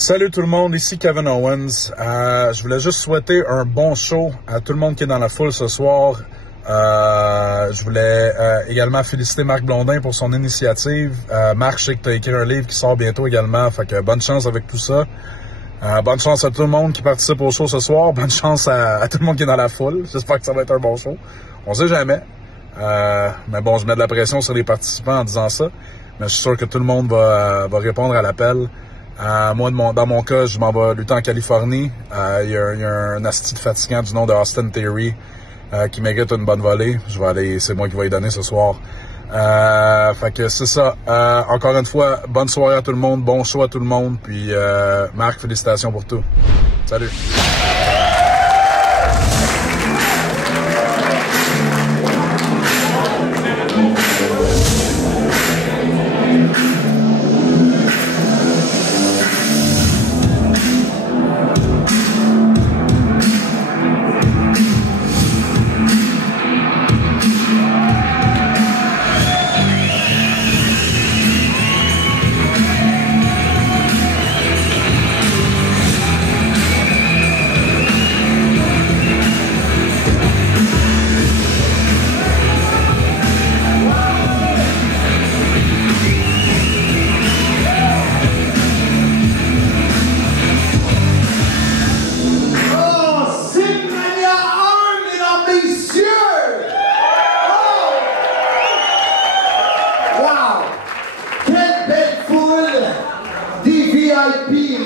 Salut tout le monde, ici Kevin Owens. Je voulais juste souhaiter un bon show à tout le monde qui est dans la foule ce soir. Je voulais également féliciter Marc Blondin pour son initiative. Marc, je sais que tu as écrit un livre qui sort bientôt également, fait que bonne chance avec tout ça. Bonne chance à tout le monde qui participe au show ce soir. Bonne chance à tout le monde qui est dans la foule. J'espère que ça va être un bon show. On sait jamais. Mais bon, je mets de la pression sur les participants en disant ça. Mais je suis sûr que tout le monde va répondre à l'appel. Moi, dans mon cas, je m'en vais lutter en Californie. Il y a un asti de fatigant du nom de Austin Theory qui mérite une bonne volée. Je vais aller, c'est moi qui vais y donner ce soir. Fait que c'est ça. Encore une fois, bonne soirée à tout le monde, bon show à tout le monde. Puis Marc, félicitations pour tout. Salut.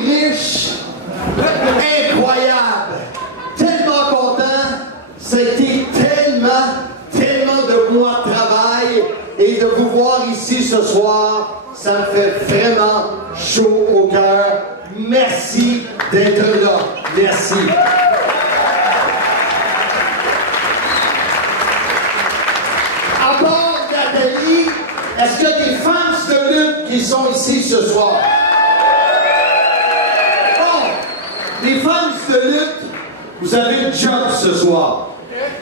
Riche, incroyable, tellement content, c'était tellement de mois de travail et de vous voir ici ce soir, ça me fait vraiment chaud au cœur. Merci d'être là, merci. À part Nathalie, est-ce qu'il y a des fans de lutte qui sont ici ce soir? Les fans de lutte, vous avez une chance ce soir.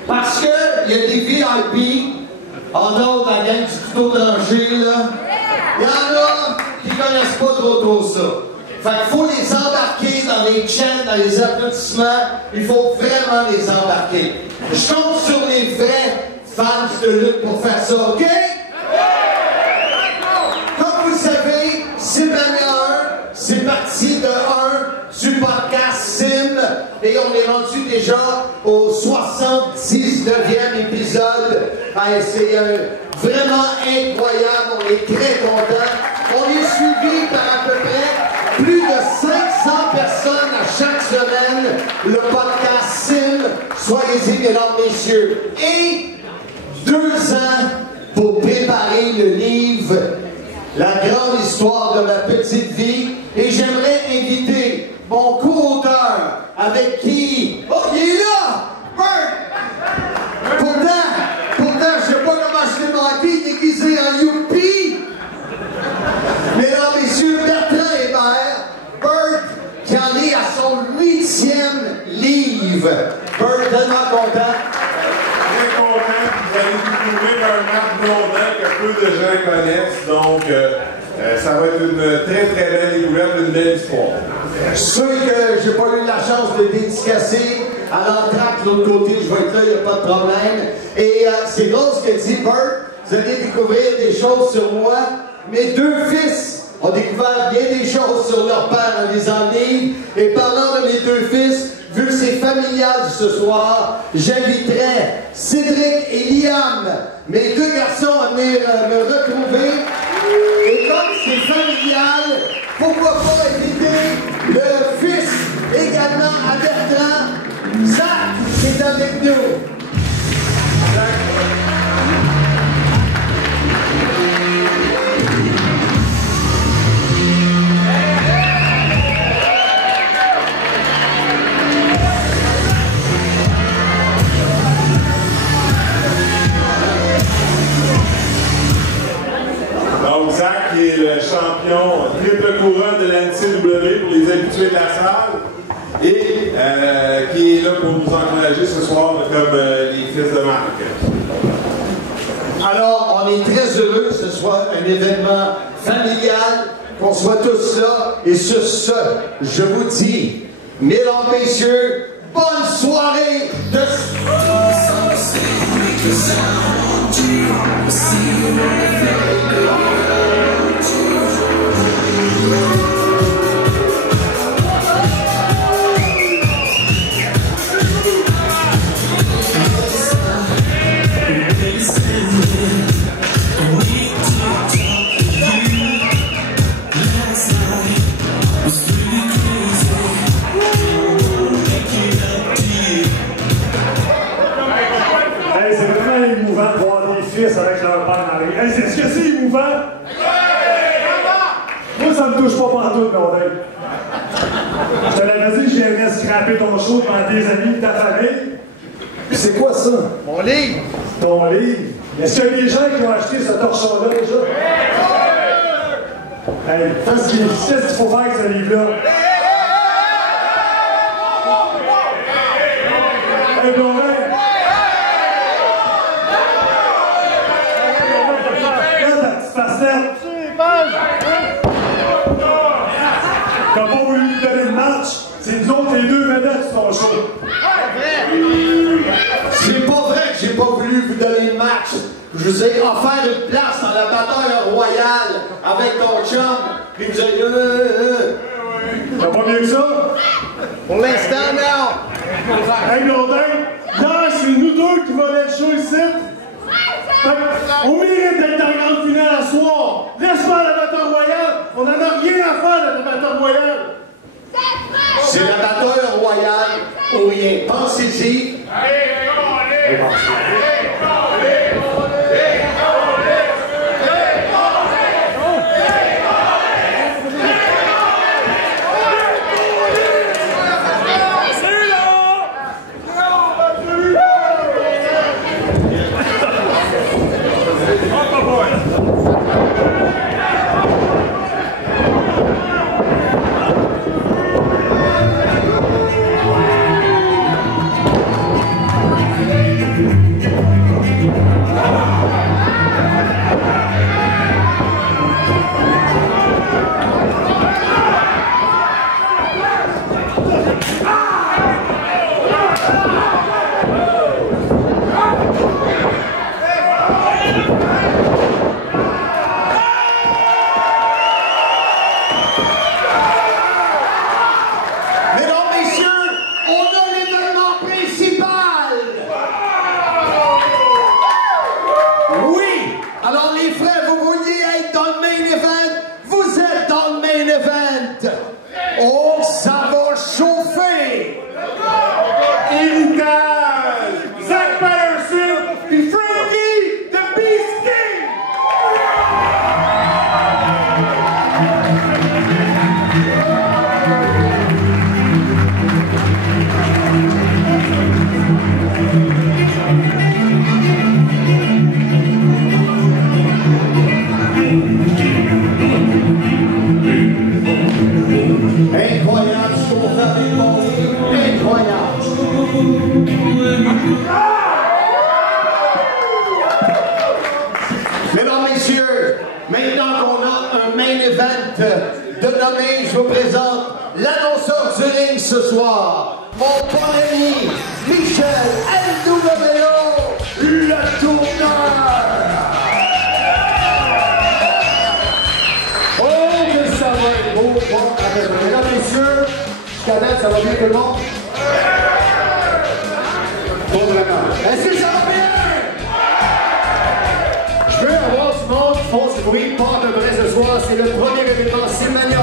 Parce qu'il y a des VIP, en dehors de la gang du couteau tranché, là. Il y en a qui ne connaissent pas trop ça. Fait qu'il faut les embarquer dans les chants, dans les applaudissements. Il faut vraiment les embarquer. Je compte sur les vrais fans de lutte pour faire ça, OK? Comme vous le savez, Simania 1, c'est parti de 1 du podcast Sim et on est rendu déjà au 79e épisode. C'est vraiment incroyable, on est très contents. On est suivi par à peu près plus de 500 personnes à chaque semaine. Le podcast Sim, soyez-y mesdames, messieurs. Et 2 ans pour préparer le livre La grande histoire de ma petite vie. Et j'aimerais inviter mon co-auteur, avec qui... Oh, il est là! Bert! Pourtant, je sais pas comment je l'ai manqué, déguisé en youpi! Mesdames, messieurs, Bertrand Hébert, Bert, qui en est à son 8e livre. Bert, tellement content. Très content, vous allez découvrir un Marc Blondin que peu de gens connaissent, donc ça va être une très belle découverte, une belle histoire. Ceux que j'ai pas eu la chance de dédicacer, à l'entracte de l'autre côté, je vais être là, il n'y a pas de problème. Et c'est drôle ce que dit Bert, vous allez découvrir des choses sur moi. Mes 2 fils ont découvert bien des choses sur leur père en lisant le livre. Et parlant de mes 2 fils, vu que c'est familial ce soir, j'inviterai Cédric et Liam, mes 2 garçons, à venir me retrouver. Et comme c'est familial, pourquoi pas inviter le fils également à Bertrand, Zach, qui est avec nous. Donc Zach qui est le champion triple couronne de la NCW pour les habitués de la salle et qui est là pour nous encourager ce soir comme les fils de Marc. Alors, on est très heureux que ce soit un événement familial, qu'on soit tous là. Et sur ce, je vous dis, mesdames, messieurs, bonne soirée de... avec leur père dans les... Hey, est-ce que c'est émouvant? Moi, ça me touche pas pantoute, mon Dave. Je te l'avais dit, j'aimerais scraper ton show devant tes amis, ta famille. C'est quoi ça? Mon livre! Ton livre? Est-ce qu'il y a des gens qui ont acheté ce torchon-là déjà? Hey, qu'est-ce qu'il faut faire avec ce livre-là? Hey, Blondin! T'as pas voulu lui donner le match, c'est nous autres les deux vedettes sur ton show. C'est pas vrai que j'ai pas voulu vous donner le match. Je vous ai offert une place dans la bataille royale avec ton chum, puis vous avez T'as pas mieux que ça? Pour l'instant, non. Hey, Blondin, hier, c'est nous deux qui volaient le show ici. On mérite d'être dans la grande finale à soir. Laisse faire la bataille royale. On n'en a rien à faire de la bataille royale. C'est la bataille royale ou rien. Pensez-y. Je vous présente l'annonceur du ring ce soir, mon bon ami Michel LWO, le tourneur. Oh, que ça va être beau, bon, mesdames, messieurs, jusqu'à date, ça va bien tout le monde? Bon, vraiment. Est-ce que ça va bien? Je veux avoir du monde qui font du bruit, pas de vrai ce soir, c'est le premier événement Simania 1.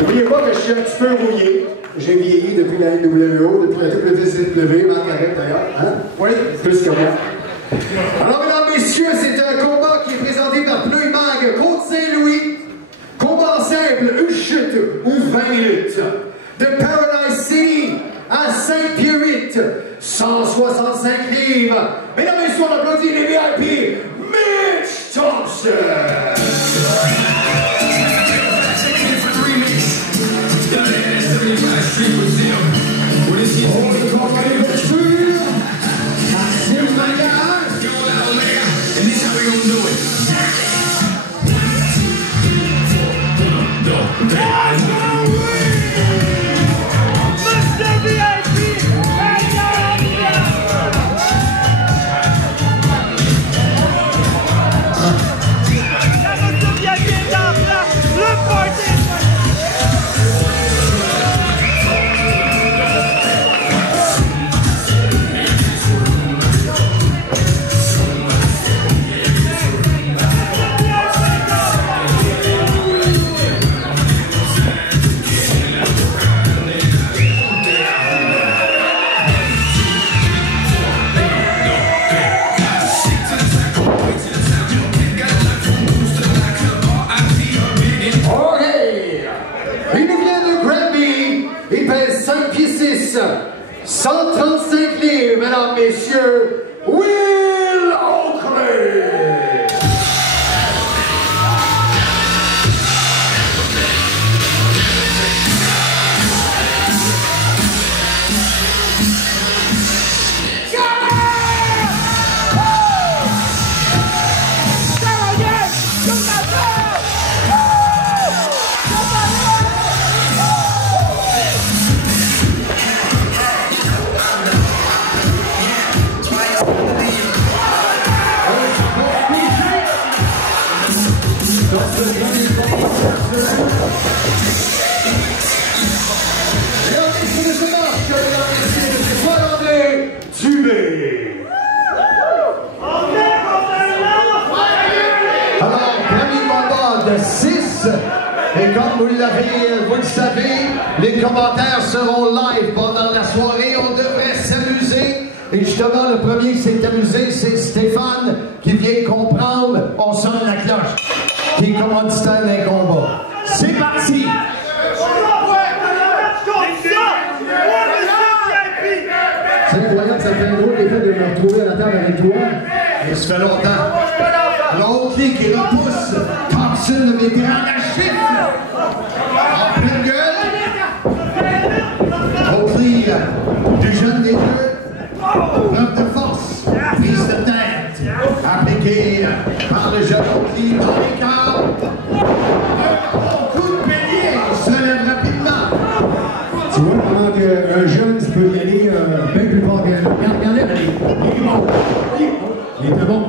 N'oubliez pas que je suis un petit peu rouillé. J'ai vieilli depuis la NWO, depuis la WCW, Marc Arrête d'ailleurs. Hein? Oui, plus que moi. Alors, mesdames, messieurs, c'est un combat qui est présenté par Pneumag, Côte-Saint-Louis. Combat simple, une chute ou 20 minutes. De Paradise City à Saint-Pierre, 165 livres. Mesdames, messieurs, on applaudit les VIP, Mitch Thompson. On le croit qu'elle est voiture, à Simania, Il pèse 5 pieds 6, 135 livres, mesdames, messieurs, Will Oakley! Et comme vous le savez, les commentaires seront live pendant la soirée. On devrait s'amuser. Et justement, le premier qui s'est amusé, c'est Stéphane qui vient comprendre. On sonne la cloche. Qui est commanditaire d'un combat. C'est parti! C'est incroyable, ça fait un drôle d'effet de me retrouver à la table avec toi. Et ça fait longtemps. Alors, Oakley qui repousse Thompson, le vétéran de la chute. En pleine gueule. Oakley, plus jeune des deux. Preuve de force. Prise de tête. Appliquée par le jeune Oakley dans les cœurs. Un bon coup de bélier. Il se lève rapidement. Tu vois comment un jeune peut y aller bien plus fort. Regardez, il est bon. Il était bon.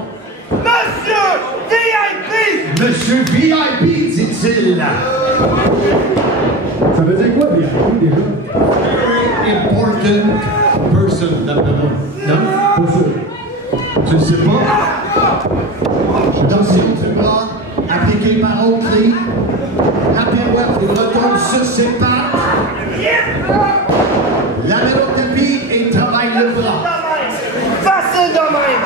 Monsieur VIP, dit-il. Ça veut dire quoi, VIP, déjà? Very important person, d'après moi. Non? Pas sûr. Tu ne sais pas? Attention, tremblant, appliqué par Oakley. La pirouette retourne sur ses pattes. La mène au tapis et travaille le bras. Facile de même!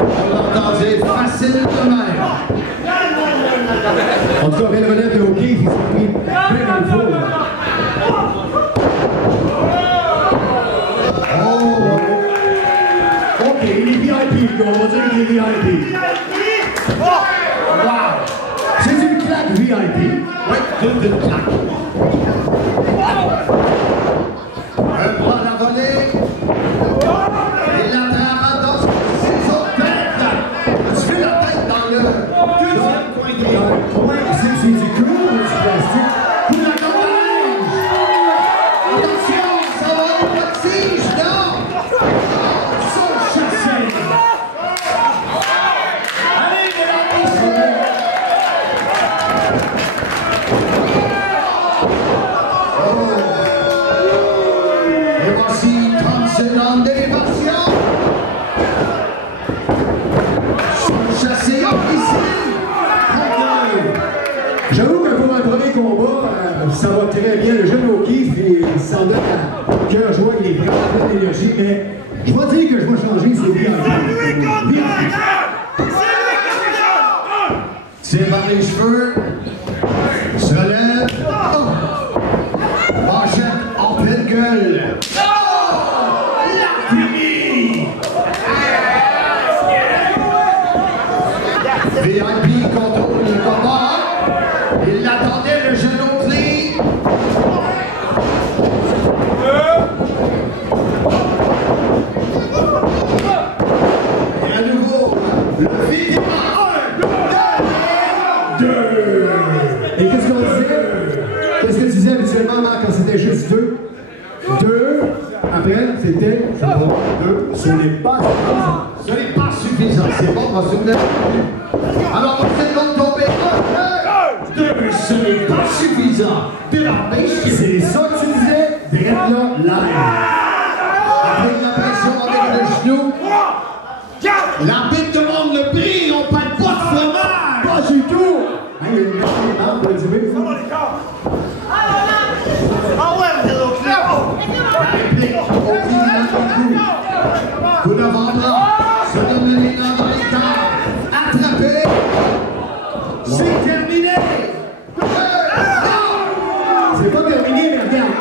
Vous l'entendez, facile de même. En tout cas, belle relève de hockey, il s'est pris bien dans le four. Oh! Ok, il est VIP, on va dire qu'il est VIP. Wow! C'est une claque VIP. Oui, toute une claque. Un bras à la volée. Et la trame dans ses autres têtes. Tu fais la tête dans le deuxième coin de l'île. C'est du cru ou du plastique? Coup de la campagne. Attention, ça va aller pas de tige, non? Son chassé. Allez, mesdames, messieurs. Et voici Thompson en délévation. Son chassé en piscine. J'avoue que pour un premier combat, ça va très bien. Le jeune O'Keefe, il s'en donne à cœur joie, il est vraiment plein d'énergie, mais je vais dire que je vais changer, c'est bien. Tire par les cheveux. Se relève. Oh. Manchette en pleine gueule. Oh! La fini! VIP contrôle le combat. Il l'attendait, le jeune Oakley. Et à nouveau, le vétéran. 1, 2. Et qu'est-ce qu'on disait? Qu'est-ce que tu disais habituellement quand c'était juste 2? 2. Après, c'était 2. Ce n'est pas suffisant. Ce n'est pas suffisant. C'est bon, on va se souvenir. Alors, on sait donc tomber. 1, 2. Ce n'est pas suffisant. De l'empêcher. C'est ça que tu disais? Drette là, live. Après la pression avec le genou. L'arbitre demande le prix. On parle pas de fromage. Pas du tout! Il y a une marque pour le dire. Ah ouais, c'est donc là! Réplique. Coup d'avant-bras. Se donne le nez dans les temps. Attrapé. C'est terminé. C'est pas terminé, mais regarde.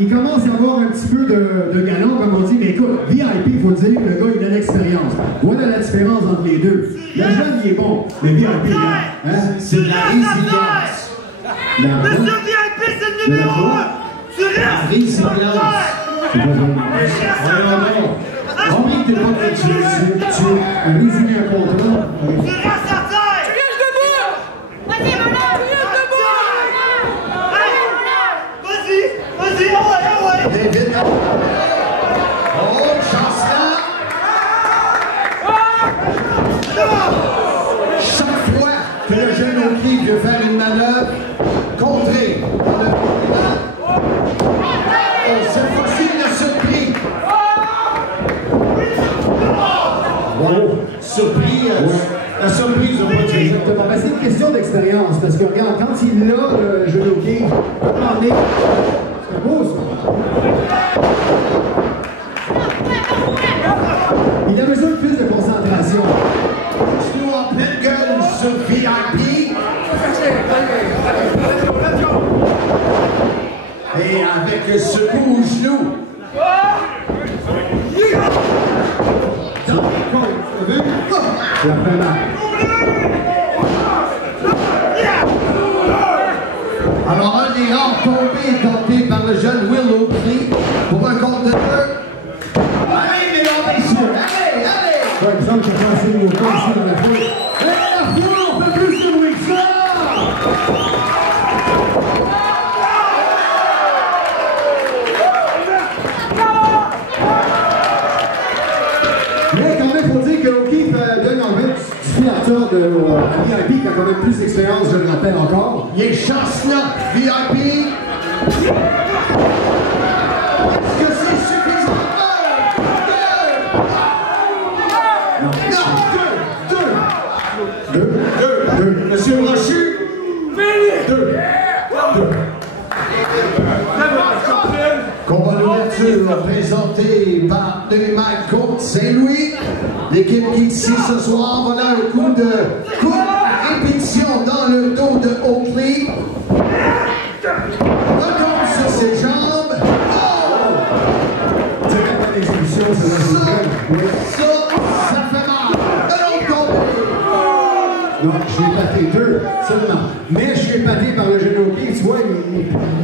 il commence à avoir un petit peu de galon, comme on dit, mais écoute, VIP, il faut le dire, le gars, il a de l'expérience. Voilà la différence entre les deux. Le jeune, il est bon, mais VIP, hein, c'est de la résilience. Monsieur VIP, c'est le numéro 1! Tu restes! La résilience. C'est pas bon. Oublie que t'es pas que tu as résilié un contrat. Tu restes à terre! Tu restes debout! Vas-y, mon homme! Tu restes debout! Vas-y, ouais! David. Oh, chance là. Chaque fois que le jeune Oakley veut faire une manœuvre, contrée par le président, cette fois-ci, il a surpris. Wow, surpris, la surprise, on va dire. Exactement. Ben, c'est une question d'expérience, parce que regarde, quand il l'a, le jeune hockey, c'est beau, ça. Il a besoin de plus de concentration. Genou en pleine gueule sur VIP. Et avec ce coup au genou. Dans les côtes, tu as vu? La fait mal. Alors, un des rares tombés tenté par le jeune Will Oakley pour un compte de 2. Allez, mesdames, messieurs, allez, allez! Ouais, il me semble que j'ai passé mon temps ici dans la foule. Et la foule, on fait plus de bruit que ça! Mais quand même, il faut dire que O'Keefe donne en fait du filateur à VIP qui a quand même plus d'expérience, je le rappelle encore. Il est chancelant, VIP. Est-ce que c'est suffisant? Deux. Monsieur Rochu. Deux. Combat d'ouverture présenté par Demi-Mike Côte Saint-Louis. L'équipe qui ici ce soir, voilà un coup de coupe à répétition dans le dos de Oakley. Retourne sur ses jambes. Oh! Direct à l'exécution, c'est la Ça fait mal. De l'autre côté. Non, je suis épaté deux, seulement. Mais je suis épaté par le jeune hockey. Tu vois,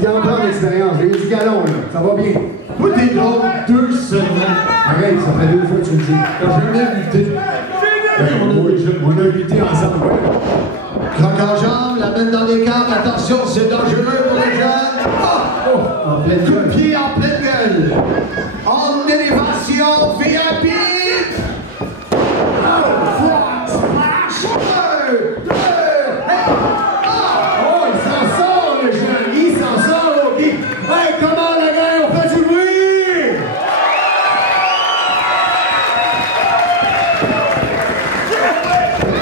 il a encore l'expérience. Il a du galon, là. Ça va bien. Vous t'es drôle, 2 semaines. Arrête, ça fait 2 fois que tu me dis. Quand je l'ai lutté. On a lutté ensemble. Croque en jambe, la main dans les câbles. Attention, c'est dangereux pour les jeunes. Oh! En pleine Coup gueule. de pied en pleine gueule. En élévation, VIP. Oh, il s'en sort, le jeune. Il s'en sort, hockey. Hey, comment, la gang, on fait du bruit?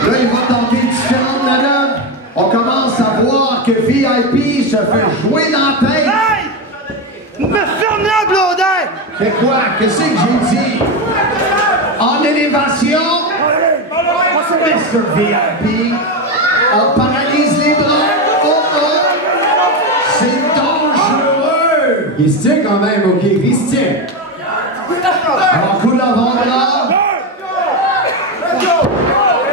Là, il va tenter différentes manœuvres. On commence à voir que VIP se fait jouer dans la tête. Hey! Me ferme la blondaire! C'est quoi? Qu'est-ce que j'ai dit? En élévation. Mr. VIP. On paralyse les bras. Oh oh! C'est dangereux! Il se tient quand même, OK. Il se tient. Alors, coup d'avant-bras.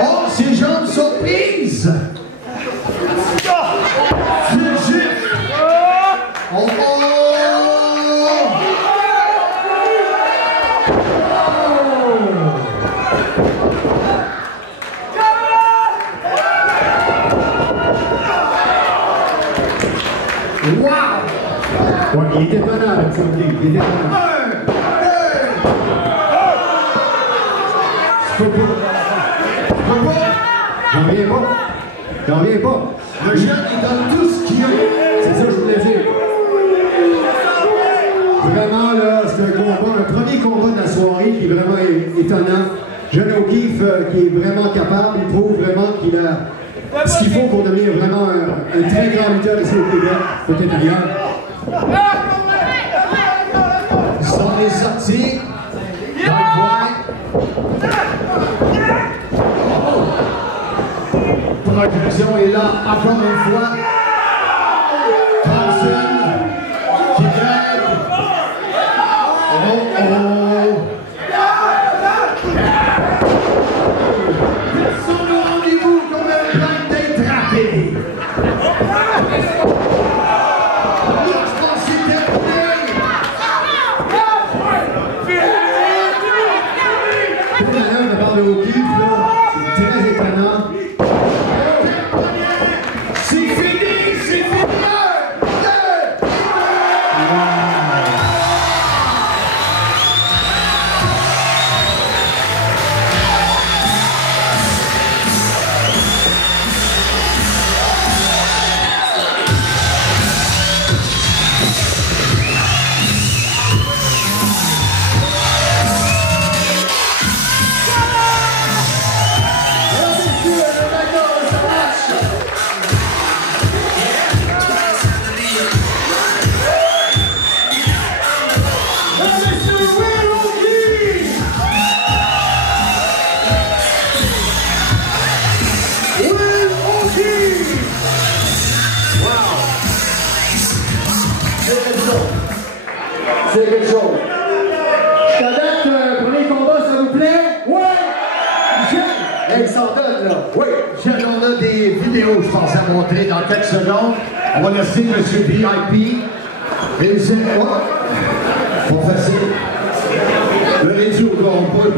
Oh, c'est jambes surprise! Fugit! Oh oh! Wow! Ouais, il est étonnant avec ça, OK. Il est étonnant. J'en reviens pas. J'en reviens pas. Le jeune, il donne tout ce qu'il a. C'est ça que je voulais dire. Vraiment, là, c'est un combat, un premier combat de la soirée qui est vraiment étonnant. Jeune O'Keefe qui est vraiment capable, il prouve vraiment qu'il a ce qu'il faut pour devenir vraiment un très grand lutteur ici au Québec, peut-être ailleurs. Ils sont les sorties. Dans le coin. Progression est là, encore une fois. Thompson qui grève. C'est quelque chose. Je t'adapte, premier combat, ça vous plaît? Ouais! Michel! Hey, il s'en donne, là. Oui. Michel, on a des vidéos, je pense, à montrer dans quelques secondes. On va laisser M. VIP. Et vous êtes quoi? Pas facile. Le radio, là, on peut pas.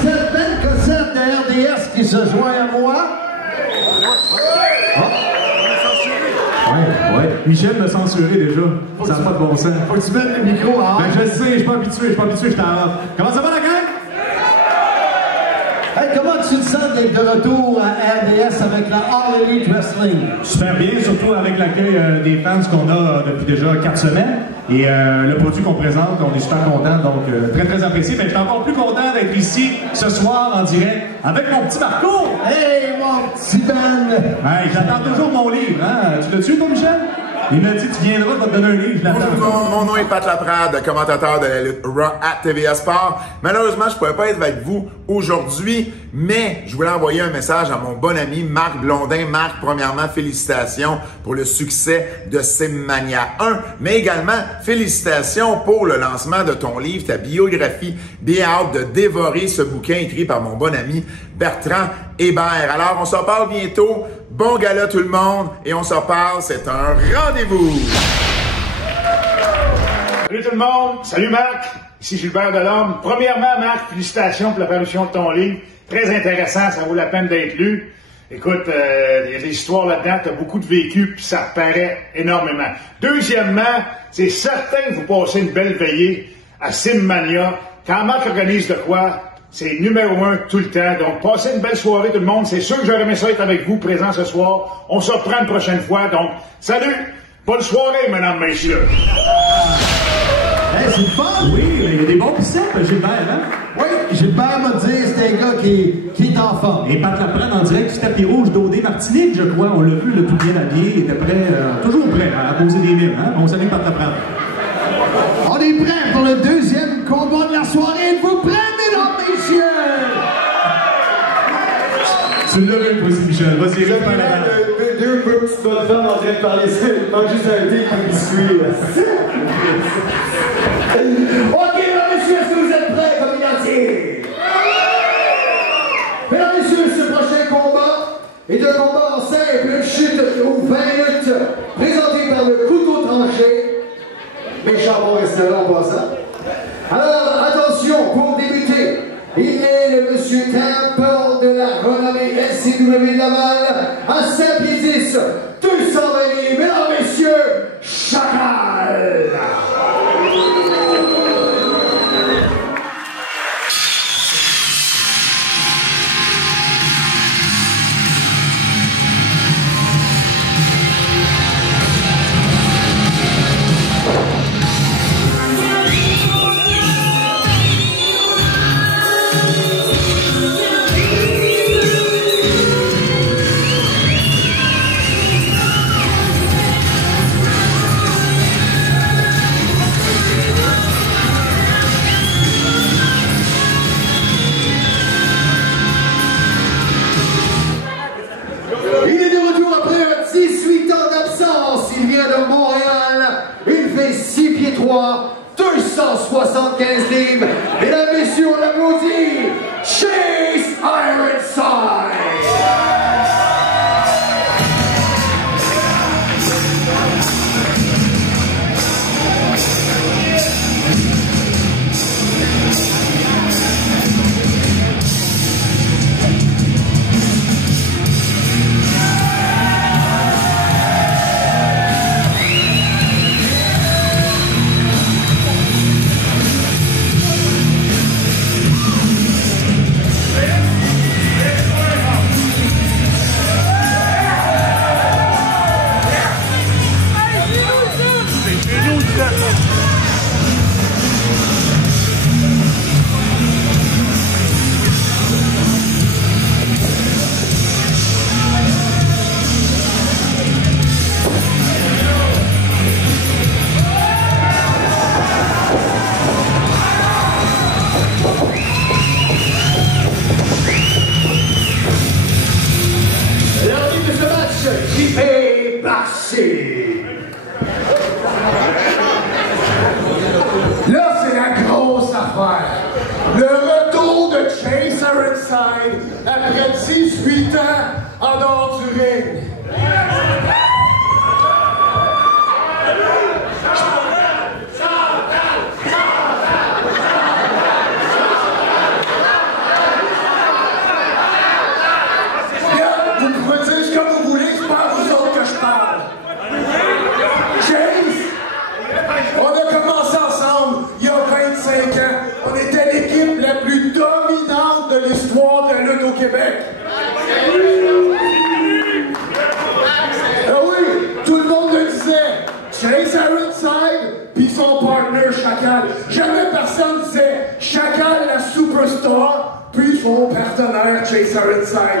C'est Ben Cossette de RDS qui se joint à moi. Ouais. Michel m'a censuré déjà. Ça n'a pas de bon sens. Faut que tu mettes le micro en. Ben, je le sais, je suis pas habitué, je t'en rends. Comment ça va la gang? Hey, comment tu te sens d'être de retour à RDS avec la All Elite Wrestling? Super bien, surtout avec l'accueil des fans qu'on a depuis déjà 4 semaines. Et le produit qu'on présente, on est super contents, donc très très apprécié. Mais je suis encore plus content d'être ici ce soir en direct avec mon petit Marco! Hey, mon petit Ben! Hey, j'attends toujours mon livre, hein? Tu l'as-tu, toi, Michel? Il m'a dit, tu viendras, je vais te donner un livre, je l'attends. Bonjour, mon nom est Pat Laprade, commentateur de la lutte Raw à TVA Sport. Malheureusement, je ne pouvais pas être avec vous aujourd'hui, mais je voulais envoyer un message à mon bon ami Marc Blondin. Marc, premièrement, félicitations pour le succès de Simmania 1, mais également félicitations pour le lancement de ton livre, ta biographie. Bien hâte de dévorer ce bouquin écrit par mon bon ami Bertrand Hébert. Alors, on se reparle bientôt. Bon gala tout le monde et on se reparle, c'est un rendez-vous! Salut tout le monde, salut Marc, ici Gilbert Delorme. Premièrement, Marc, félicitations pour la parution de ton livre. Très intéressant, ça vaut la peine d'être lu. Écoute, il y a des histoires là-dedans, tu as beaucoup de vécu, puis ça reparaît énormément. Deuxièmement, c'est certain que vous passez une belle veillée à Simmania. Quand Marc organise de quoi, c'est numéro 1 tout le temps. Donc, passez une belle soirée tout le monde. C'est sûr que j'aurais aimé ça être avec vous présent ce soir. On se reprend une prochaine fois. Donc, salut! Bonne soirée, mesdames, messieurs! Hey, c'est le fun! Oui, il y a des bons biceps, Gilbert, hein? Oui, Gilbert m'a dit c'est un gars qui est en forme. Et Pat Laprade en direct du tapis rouge d'Odé Martinique, je crois. On l'a vu, le tout bien habillé, il était prêt, toujours prêt à poser des mines, hein? On salue Pat Laprade. On est prêts pour le deuxième combat de la soirée. Êtes-vous prêts, mesdames, messieurs? Tu l'as vu, toi aussi, Michel. Vas-y, reste par là. Deux petites bonnes femmes en train de parler ça. Il manque juste un thé et un biscuit. Ok, mesdames, messieurs, est-ce que vous êtes prêts comme identité? Mesdames, messieurs, ce prochain combat est un combat en simple, une chute aux 20 minutes, présenté par le couteau tranché. Méchant bon restaurant en passant. Alors, attention, pour débuter, il est le monsieur Temple de la renommée SCW de Laval à 5 pieds 10, 220 livres, mesdames, messieurs, Chacal! Il est de retour après 18 ans d'absence. Il vient de Montréal. Il fait 6 pieds 3, 275 livres. Mesdames, messieurs, on applaudit Chase Ironside. son partenaire Chase Ironside.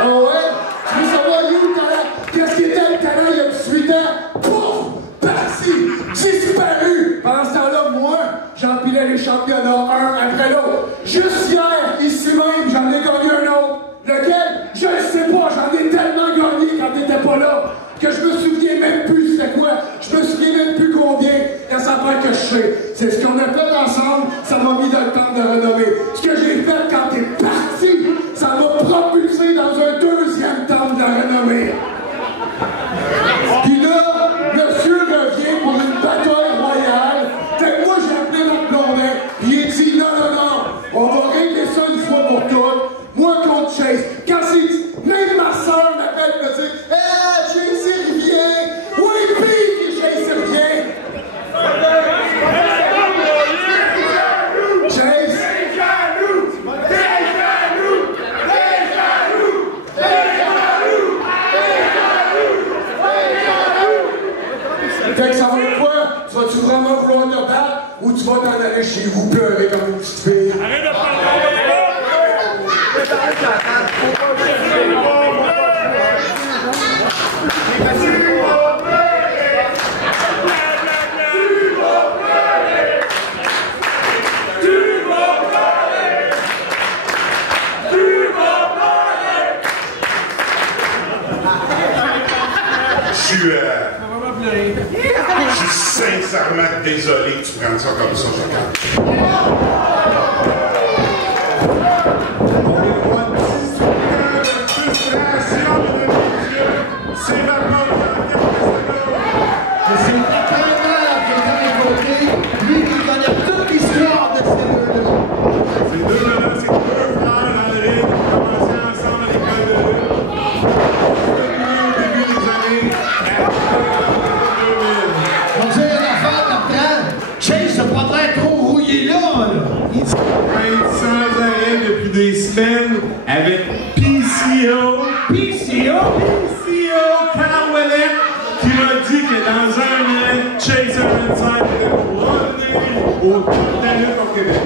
Ah ouais? Tu veux savoir où le talent? Qu'est-ce qui était le talent il y a 18 ans? Pouf! Parti! Disparu! Pendant ce temps-là, moi, j'empilais les championnats un après l'autre. Juste hier, ici même, j'en ai gagné un autre. Lequel? Je ne sais pas, j'en ai tellement gagné quand t'étais pas là que je me souviens même plus c'était quoi. Je me souviens même plus combien, quand ça fait que je sais. C'est ce qu'on a fait ensemble, ça m'a mis dans le temps de renommer. Ce que j'ai fait quand t'es parti, ça m'a propulsé dans un deuxième temps de renommée. Puis là, monsieur revient pour une bataille royale. Fait que moi, j'ai appelé Marc Blondin, puis il a dit non, on va régler ça une fois pour toutes. Moi contre Chase. Quand c'est dit, même ma soeur m'appelle et me dit Chase, il revient. Oui, puis Chase, il revient. Chase. Fait que ça va être quoi? Tu vas-tu vraiment vouloir te battre ou tu vas t'en aller chez vous pleurer comme une petite fille? Arrête de parler! Je suis sincèrement désolé que tu prennes ça comme ça, Chacal. C'est maintenant c'est le partenaire qui est à mes côtés, lui qui connaît toute l'histoire de ces deux-là. Ces deux-là, c'est deux frères dans le ring qui ont commencé ensemble à l'école de lutte. Au début des années 2000. On dirait l'affaire d'après. Chase a pas l'air trop rouillé là. Il se plaint sans arrêt depuis des semaines avec PCO. Carl Ouellet, qui m'a dit que dans un an, Chase Ironside était revenir au top de la lutte au Québec.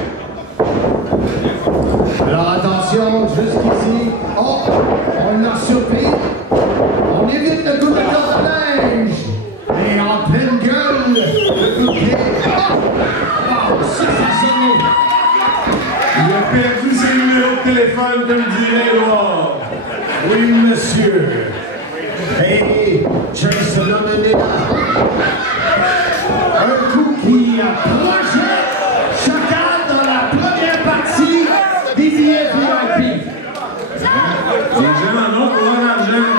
Alors attention, jusqu'ici, on l'a surpris. On évite le coup de corde à linge. Et en pleine gueule, le coup de pied. Ça sonne. Il a perdu ses numéros de téléphone, comme dirait Loire. Oui, monsieur. Et Chase l'a mené là. Un coup qui approchait Chacal dans la première partie des billets VIP. Les gens en ont pour leur argent.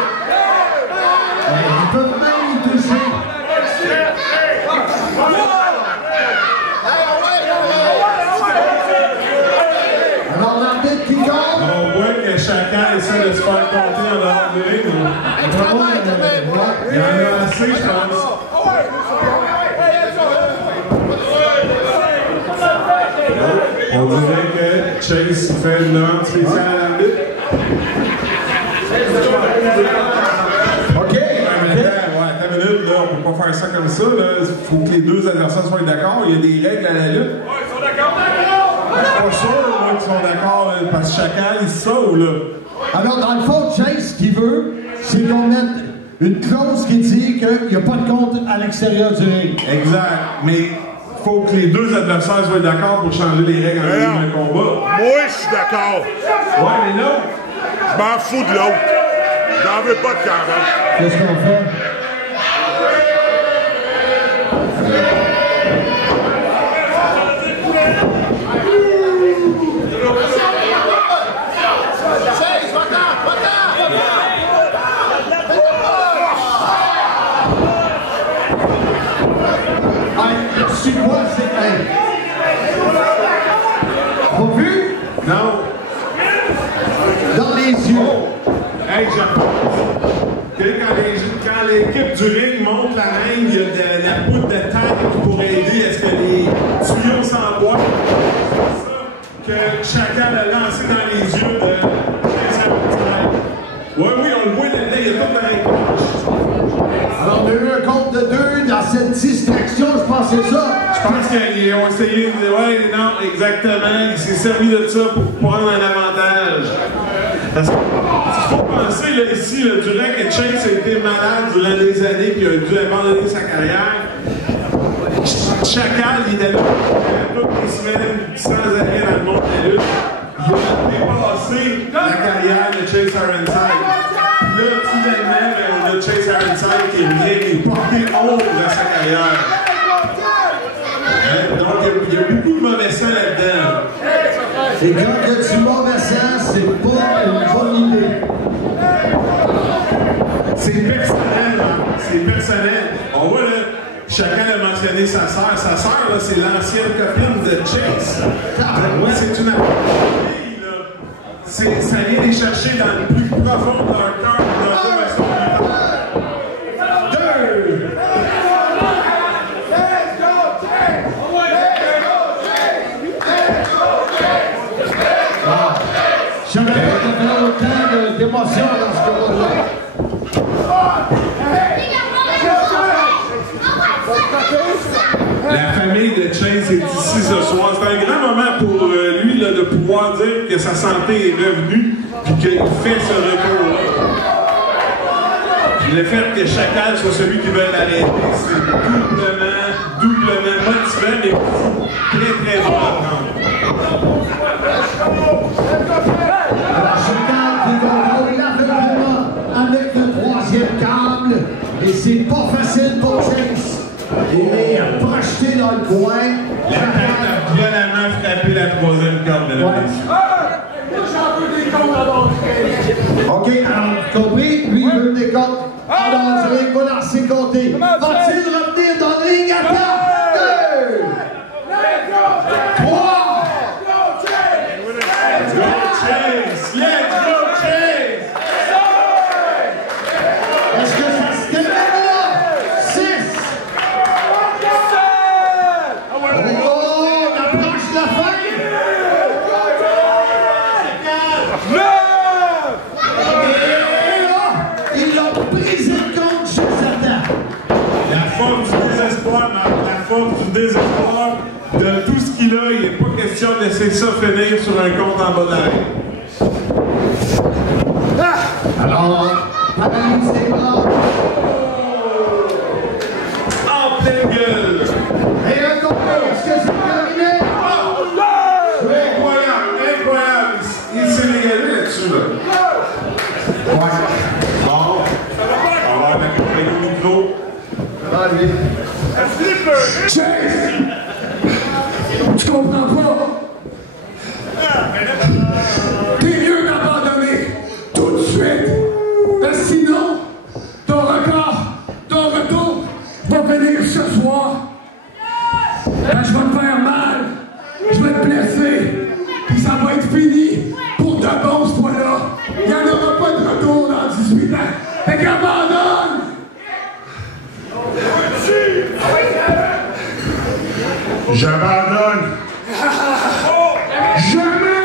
Ils peuvent même y toucher. Alors l'arbitre qui compte. On voit que Chacal essaie de se faire compter en dehors de ring. Il y en a assez, je pense. On dirait que Chase fait une demande spéciale à l'arbitre. OK. Attends une minute, là, on peut pas faire ça comme ça. Il faut que les deux adversaires soient d'accord. Il y a des règles à la lutte. Ils sont d'accord, Je suis pas sûr qu'ils sont d'accord parce que Chacal, il sauve là. Alors, dans le fond, Chase, ce qu'il veut, c'est qu'on mette une clause qui dit qu'il n'y a pas de compte à l'extérieur du ring. Exact. Mais il faut que les deux adversaires soient d'accord pour changer les règles en ligne de combat. Moi, je suis d'accord. Ouais, mais là, je m'en fous de l'autre. J'en veux pas de carrément. Qu'est-ce qu'on fait? Tu vois, c'est elle. Pas vu? Non. Dans les yeux. Oh. Hey, quand l'équipe du ring monte la reine, il y a de la poudre de tête pour aider à ce que les tuyaux s'emboîtent. C'est ça que Chacal a lancé dans les yeux de Chase Ironside. Oui, on le voit là-dedans, il y a tout pareil. Alors, on a eu un compte de 2 dans cette distraction, je pense que c'est ça. Je pense qu'ils ont essayé de. Ouais, non, exactement. Il s'est servi de ça pour prendre un avantage. Parce qu'il faut penser, là, ici, là, durant que Chase a été malade durant des années et a dû abandonner sa carrière, Chacal, il était là toutes les semaines sans arrêt dans le monde de la lutte. Il a dépassé la carrière de Chase Ironside. Puis là, finalement, le Chase Ironside qui est porté honte à sa carrière. Donc, il y a beaucoup de mauvais sang là-dedans. Et quand il y a du mauvais sang, c'est pas une bonne idée. C'est personnel, hein? C'est personnel. On voit là, Chacal a mentionné sa sœur. Sa sœur, là, c'est l'ancienne copine de Chase. C'est une fille, là. Ça vient les chercher dans le plus profond de leur cœur pour leur conversion. Jamais autant d'émotion dans ce cas-là. La famille de Chase est ici ce soir. C'est un grand moment pour lui là, de pouvoir dire que sa santé est revenue et qu'il fait ce retour-là. Le fait que Chacal soit celui qui veut l'arrêter, c'est doublement motivant, mais très bon à prendre. Alors Chacal qui contrôle l'aveuglement avec le troisième câble. Et c'est pas facile pour Chase. Il est projeté dans le coin. La tête a violemment frappé la troisième corde de la blessure. OK, alors, compris? Lui, il veut des comptes. Alors, il va lancer compter. Va-t-il revenir dans le ring à 4, 2, 3. Let's go, Chase! Let's go, Chase! Est-ce que ça se termine là? 6. Oh, on approche la fin. 9. Et là, il a brisé le compte juste à temps. La force du désespoir, la force du désespoir de tout ce qu'il a, il n'est pas question de laisser ça finir sur un compte en bas d'arrêt. Alors, paralyse les bras. En pleine gueule! Et un compte, est-ce que c'est terminé? Incroyable, incroyable! Il s'est régalé là-dessus, là. Ouais. Bon. On va avoir le micro. Allez. Chase! Tu comprends pas? T'es mieux d'abandonner tout de suite. Parce que sinon, ton retour va venir ce soir. Là, je vais te faire mal. Je vais te blesser. Puis ça va être fini pour de bon ce fois-là. Il n'y en aura pas de retour dans 18 ans. Fait qu'abandonne! J'abandonne. Jamais!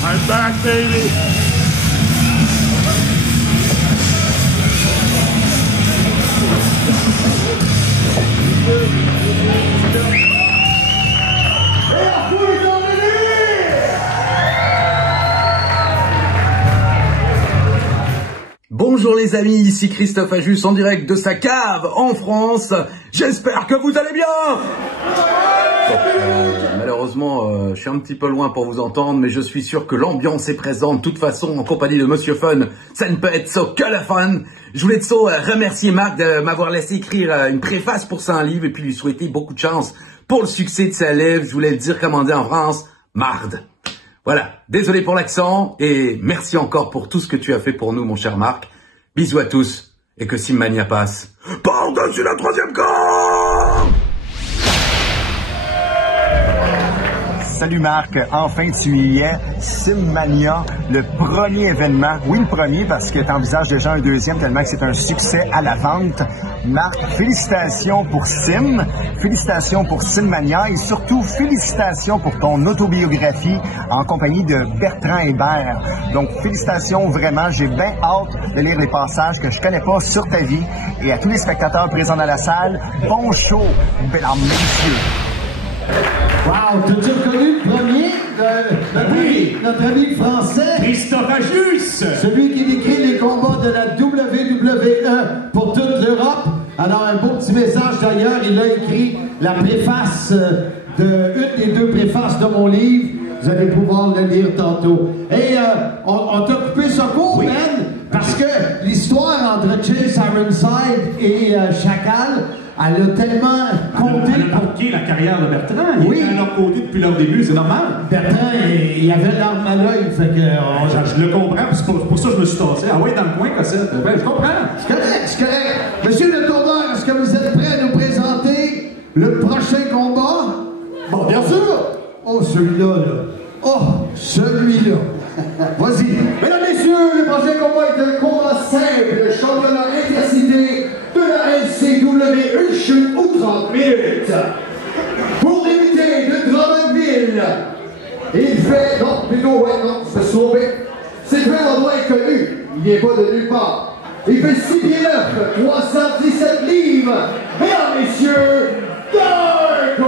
I'm back, baby. les amis, ici Christophe Ajus en direct de sa cave en France. J'espère que vous allez bien. Malheureusement, je suis un petit peu loin pour vous entendre, mais je suis sûr que l'ambiance est présente. De toute façon, en compagnie de Monsieur Fun, ça ne peut être ça que la fun. Je voulais remercier Marc de m'avoir laissé écrire une préface pour son livre et puis lui souhaiter beaucoup de chance pour le succès de sa livre. Je voulais le dire comme on dit en France, marde. Voilà, désolé pour l'accent et merci encore pour tout ce que tu as fait pour nous, mon cher Marc. Bisous à tous et que Simmania passe par-dessus la troisième corde. Salut Marc, enfin tu y es. Simmania, le premier événement. Oui, le premier parce que tu envisages déjà un deuxième tellement que c'est un succès à la vente. Marc, félicitations pour Sim, félicitations pour Simmania et surtout félicitations pour ton autobiographie en compagnie de Bertrand Hébert. Donc félicitations vraiment, j'ai bien hâte de lire les passages que je connais pas sur ta vie. Et à tous les spectateurs présents dans la salle, bon show, mesdames, messieurs. Wow, t'as-tu reconnu le premier? Notre ami français. Christophe Ajus. Celui qui décrit les combats de la WWE pour toute l'Europe. Alors, un beau petit message d'ailleurs. Il a écrit la préface une des deux préfaces de mon livre. Vous allez pouvoir le lire tantôt. Et on t'a coupé ça court, Ben, parce que l'histoire entre Chase Ironside et Chacal, elle a tellement compté. Elle a marqué la carrière de Bertrand. Il était à leur côté depuis leur début, c'est normal. Bertrand, il avait l'arme à l'œil, fait que... Je le comprends, c'est pour ça que je me suis tassé. Ah oui, dans le coin, Cossette. Ben, je comprends. C'est correct, c'est correct. Monsieur le tourneur, est-ce que vous êtes prêt à nous présenter le prochain combat? Bon, bien sûr. Oh, celui-là, là. Oh, celui-là. Vas-y. Mesdames, messieurs, le prochain combat est un combat simple. Le championnat intercité de la NCW, une chute ou 30 minutes. Pour débuter de Drummondville, il fait... Non, plutôt, non, je me suis trompé. C'est un endroit inconnu. Il vient pas de nulle part. Il fait 6 pieds 9, 317 livres. Mesdames, messieurs, Darko!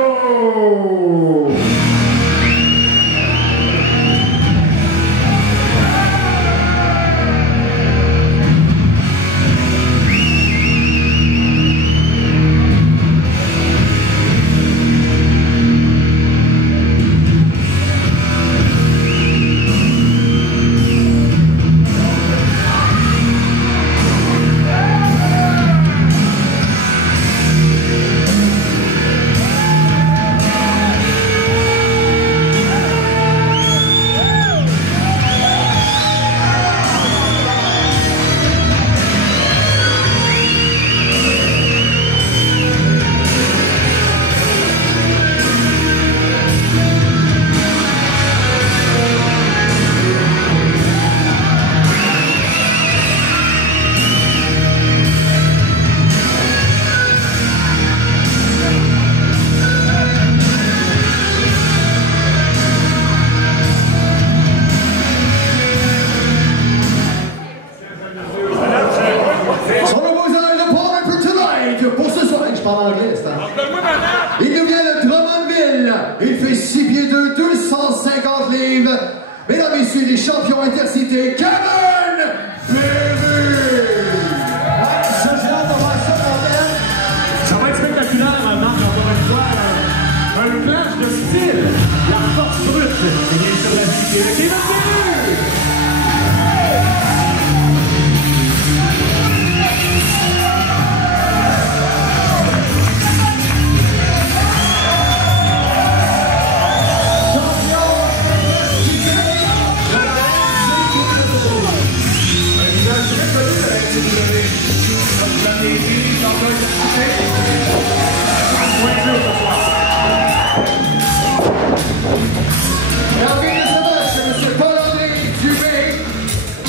Il nous vient de Drummondville. Il fait 6 pieds 2, 250 livres. Mesdames et messieurs, les champions intercités, Kevin Berry. Ça va être spectaculaire, Marc, encore une fois. Un clash de style, la force brute, et bien sûr la vie de Kevin Berry.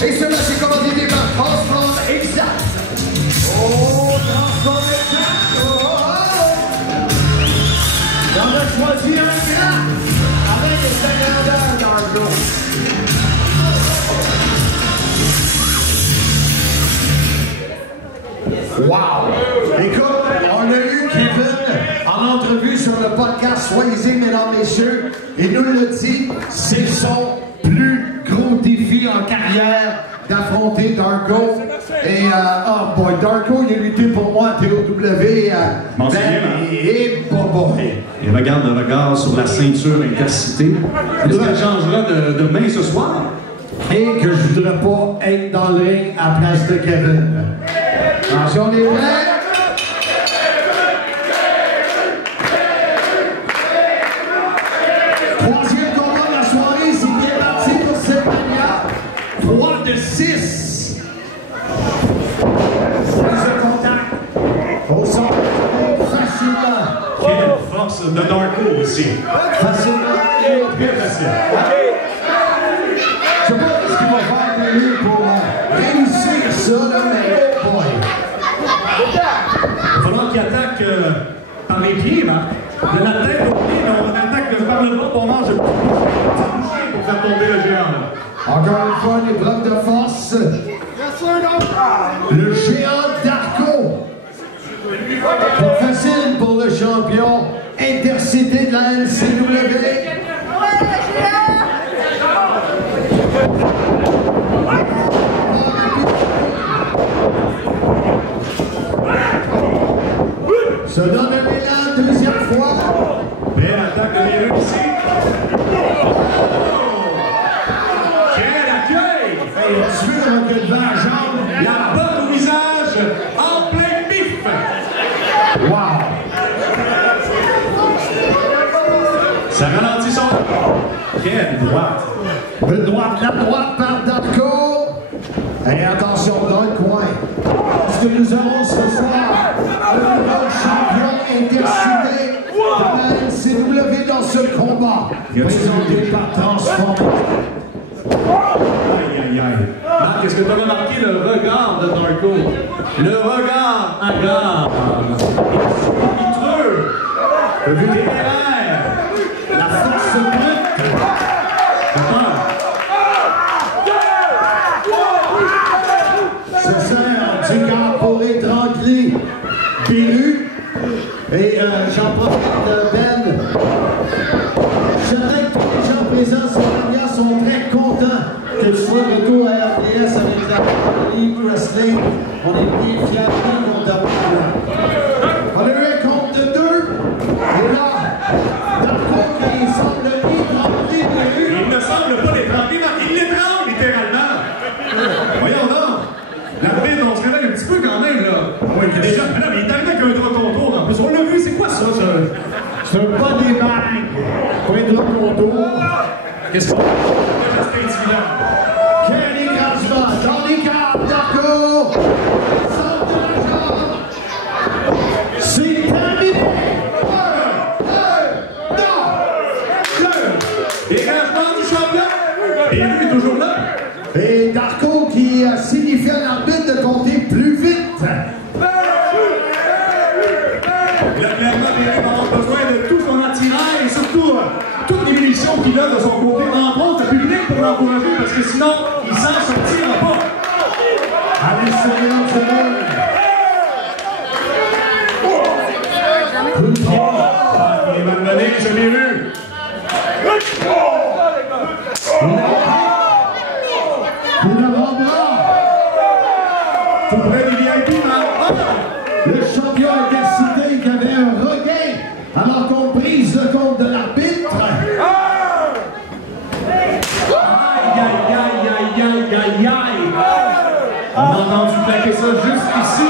Et ce match est commandité par Transform Exact. Oh, Transform Exact. Oh, oh, oh. On a choisi un grand avec sa grandeur dans le dos. Wow! Écoute, on a eu Kevin en entrevue sur le podcast Soyez-y, mesdames, messieurs. Il nous le dit, c'est son plus gros défi en en carrière d'affronter Darko. Et, oh boy, Darko, il a lutté pour moi à TOW. Et boy. Il regarde le regard sur la ceinture Intercité. Est-ce qu'elle changera de main ce soir? Et que je voudrais pas être dans le ring à place de Kevin. Attention, on est prêts? Troisième combat de la soirée, c'est bien parti pour cette manière. 3 de 6. Prise de contact. Au centre, facilement. Quelle force de Darko aussi. Facilement. Très facile. Je sais pas ce qu'il va faire de lui pour réussir ça, là, mais oh boy. Il faudra qu'il attaque par les pieds, Marc. De la tête au pied, on attaque par le bas, on mange le boucher pour faire tomber le géant. Encore une fois, une épreuve de force. Le géant Darko. Pas facile pour le champion Intercité de la LCW. Se donne un élan, deuxième fois. Belle attaque de Méreux ici. Quel accueil! Il a tué le recul à la jambe. La botte au visage, en plein bif. Wow! Ça ralentit son... Quelle droite! De droite, la droite par Darko. Et attention dans le coin. Parce que nous avons ce soir le nouveau champion Intercité de la LCW dans ce combat. Présenté par Transformation. Aïe, aïe, aïe. Marc, est-ce que tu as remarqué le regard de Darko? Le regard à garde. Vitreux. Téméraire. La force brute. Se sert du gars pour étrangler Biru. Et j'en profite, Ben. Je dirais que tous les gens présents sur la sont très contents que tu sois de retour à RDS avec la Elite Wrestling. On est bien fiers de d'avoir on a eu un compte de 2. Et là, Darko, il semble étrangler Biru. Il ne semble pas l'étrangler, Marc. Il l'étrangle littéralement. Voyons donc. L'arbitre, on se réveille un petit peu quand même, là. Oui, il est déjà. Mais là, il est arrivé avec un drap contour en plus. On l'a vu, c'est quoi ça, ça? C'est un pas des bagues. Pas un drap contour. Qu'est-ce qu'on fait? C'est intimidant. Quel écrasement dans les cartes, Darko! Sort de la jambe! C'est terminé! Dégagement du champion! Et lui est toujours là! Et Darko qui signifie à l'arbitre de compter plus vite! Il a clairement besoin de tout son attirail et surtout toutes les munitions qu'il a de son côté, entre autres le public pour l'encourager parce que sinon il s'en sortira pas. Allez, surveillant tout le monde! Il est malmené, je l'ai vu. Coup d'avant-bras! Tout près des VIP, Le champion Intercité qui avait un regain alors qu'on brise le compte de l'arbitre. Aïe, aïe, aïe, aïe, aïe, aïe, aïe. On a entendu plaquer ça juste ici.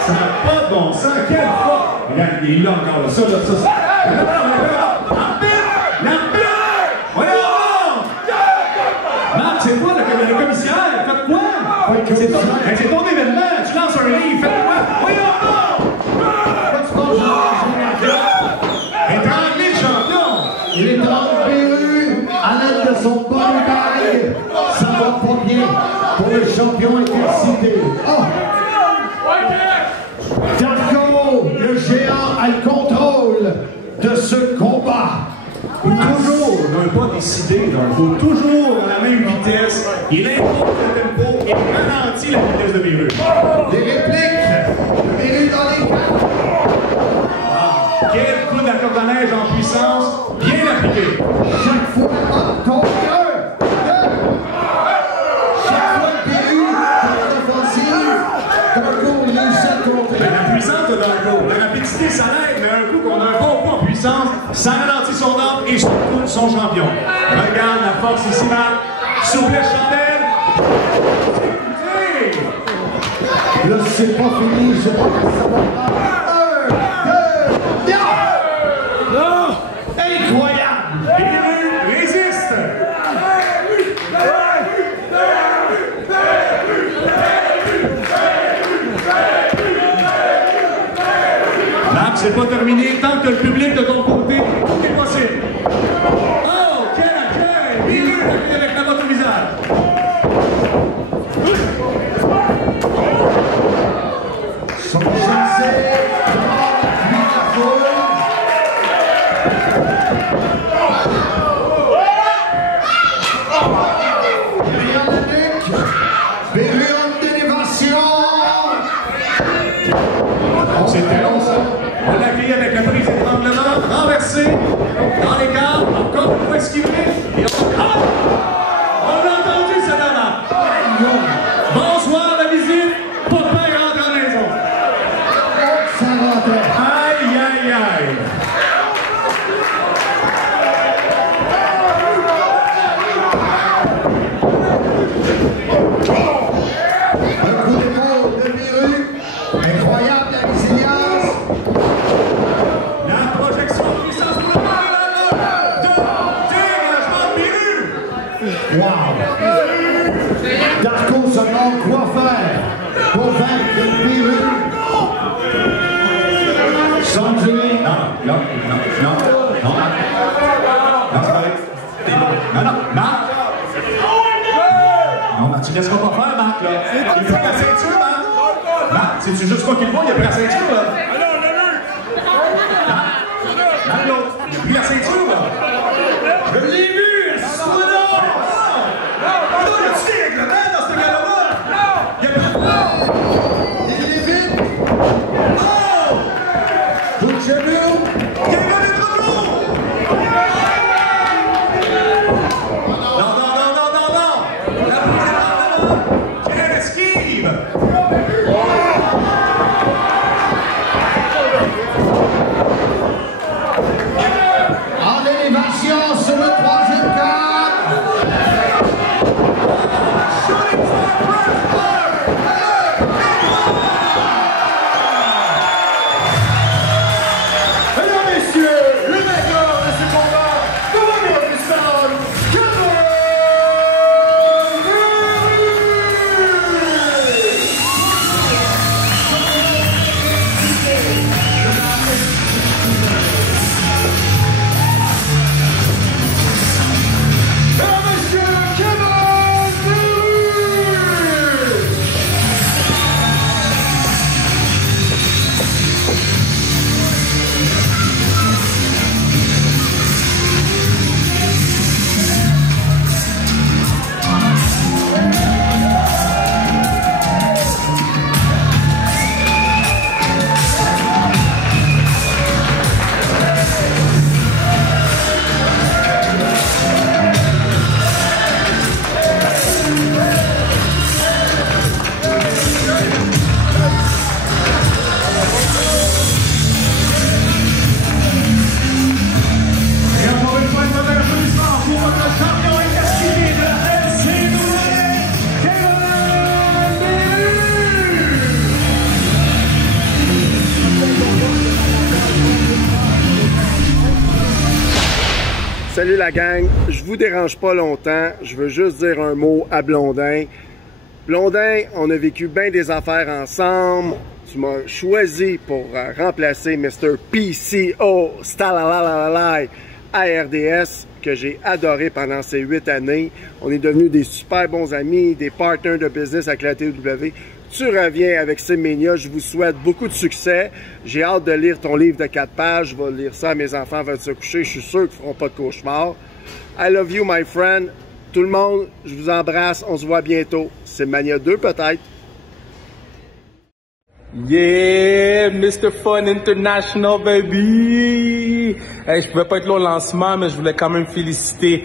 Ça n'a pas de bon sens. Quelle fois? Regarde, il est là encore, là. Ça, là, ça. L'arbitre! Voyons! Marc, c'est quoi le commissaire? Faites quoi? C'est ton événement. Tu lances un livre. Faites quoi? Voyons! Étranglé le champion! Il étrangle Biru à l'aide de son body bag. Ça va pas bien pour le champion Intercité. Oh! Darko, le géant, a le contrôle de ce combat. Toujours d'un pas décidé, Darko, toujours à la même vitesse. Il impose le tempo et ralentit la vitesse de Méreux. Des répliques, Biru dans les cartes. Quel coup d'accordage en puissance, bien appliqué. Chaque fois, ton cœur. aussi, ça l'aide, mais un coup qu'on a un bon coup en puissance, ça ralentit son ordre et surtout son champion. Regarde la force ici, Marc. Souple chandelle. Là, c'est pas fini, je sais pas comment ça va. Non! Incroyable! Il résiste! Marc, c'est pas terminé tant que le public de ton côté, tout est possible. Oh, quel accueil! Biru avec la botte au visage. Son succès, la foule. Derrière la nuque, Biru d'élévation. C'était long, ça. On l'accueille avec la prise d'étranglement, renversé, dans les gardes, encore une fois esquivé, et on l'a entendu, ça là. Bonsoir, la visite, pas de père rentre à la maison. Ça rentrait. Aïe, aïe, aïe. Un coup d'épaule de Biru. Incroyable la résilience. La projection de puissance pour le de dégagement de Biru. Wow! Darko se demande quoi faire pour vaincre Biru. Sanjay. Non, Marc. Non, Marc, tu ne laisseras pas faire, Marc, là. Il a pris la ceinture, Marc. Marc, sais-tu juste quoi qu'il voit? Il a pris la ceinture, là. Marc, l'autre. Il a pris la ceinture, là. Je l'ai vu! Assis-toi là! Non, il a-tu des règlements dans ce gars-là? Il a pris... Il évite. Oh! Tout chez nous. Quelqu'un est trop gros! Non! La prise est quelle esquive! En élévation sur le troisième cadre. Mesdames, messieurs, le vainqueur de ce combat, Commander du Salon, Salut la gang, je vous dérange pas longtemps, je veux juste dire un mot à Blondin. Blondin, on a vécu bien des affaires ensemble, tu m'as choisi pour remplacer Mr. PCO Stalalalai à RDS, que j'ai adoré pendant ces 8 années. On est devenus des super bons amis, des partners de business avec la TW. Tu reviens avec Simmania, je vous souhaite beaucoup de succès. J'ai hâte de lire ton livre de 4 pages, je vais lire ça à mes enfants avant de se coucher, je suis sûr qu'ils ne feront pas de cauchemar. I love you my friend. Tout le monde, je vous embrasse, on se voit bientôt. Simmania 2 peut-être. Yeah, Mr. Fun International, baby! Hey, je pouvais pas être là au lancement, mais je voulais quand même féliciter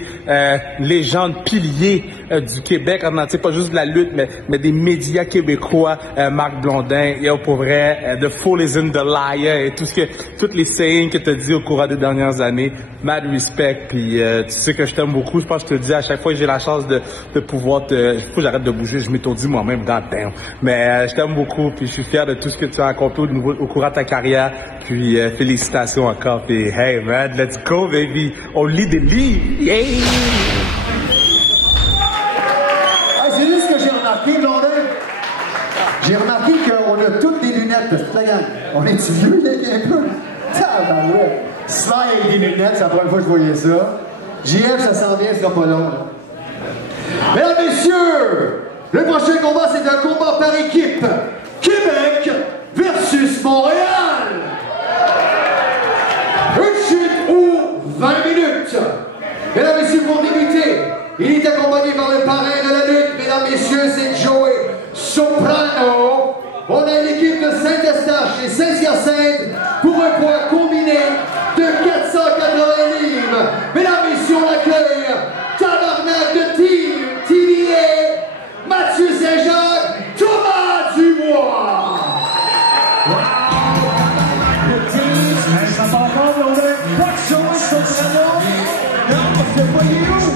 légende pilier du Québec en entier, pas juste de la lutte, mais des médias québécois, Marc Blondin, et pour vrai, The Fool is in the Liar, et toutes les sayings que tu as dit au cours des dernières années, mad respect, puis tu sais que je t'aime beaucoup, je pense que je te le dis à chaque fois que j'ai la chance de pouvoir faut que j'arrête de bouger, je m'étourdis moi-même dans le temps, mais je t'aime beaucoup, puis je suis fier de tout ce que tu as accompli au cours de ta carrière, puis félicitations encore, puis hey man, let's go baby, on lit des livres, yeah! C'est juste ce que j'ai remarqué, Blondin. J'ai remarqué qu'on a toutes des lunettes, toute la gang. On est-tu vieux, un peu? Tabarouette. Sly avec des lunettes, c'est la première fois que je voyais ça. JF, ça sent bien, ce sera pas long. Là. Mesdames, messieurs, le prochain combat, c'est un combat par équipe. Québec versus Montréal. Une chute ou 20 minutes. Mesdames, messieurs, pour débuter, il est accompagné par le parrain de la lutte. Mesdames, messieurs, c'est Joey Soprano. On a une équipe de Saint-Eustache et Saint-Hyacinthe pour un poids combiné de 480 livres. Mesdames, messieurs, on accueille Tabarnak de TVA, Mathieu Saint-Jacques, Thomas Dubois. Ça part fort, on a pas de Joey Soprano. Non, parce que voyez-vous.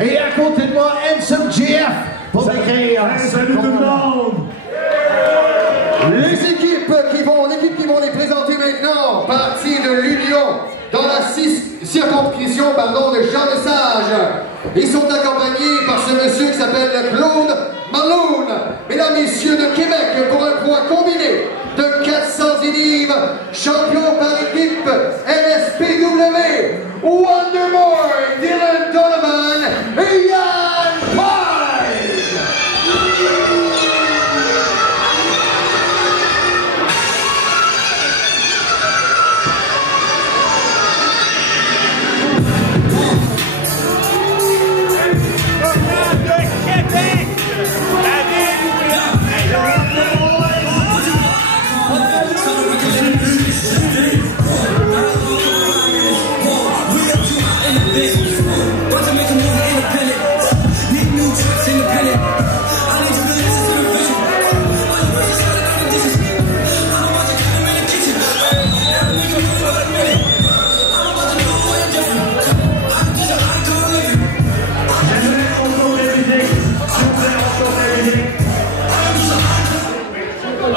Et à côté de moi, Handsome GF pour décrire. Salut tout le monde! L'équipe qui vont les présenter maintenant, partie de l'Union dans la circonscription de Jean-Lesage. Ils sont accompagnés par ce monsieur qui s'appelle Claude Malone. Mesdames, messieurs de Québec, pour un poids combiné de 410 livres, champion par équipe NSPW, Wonderboy, Dylan Donovan et Yann Pye.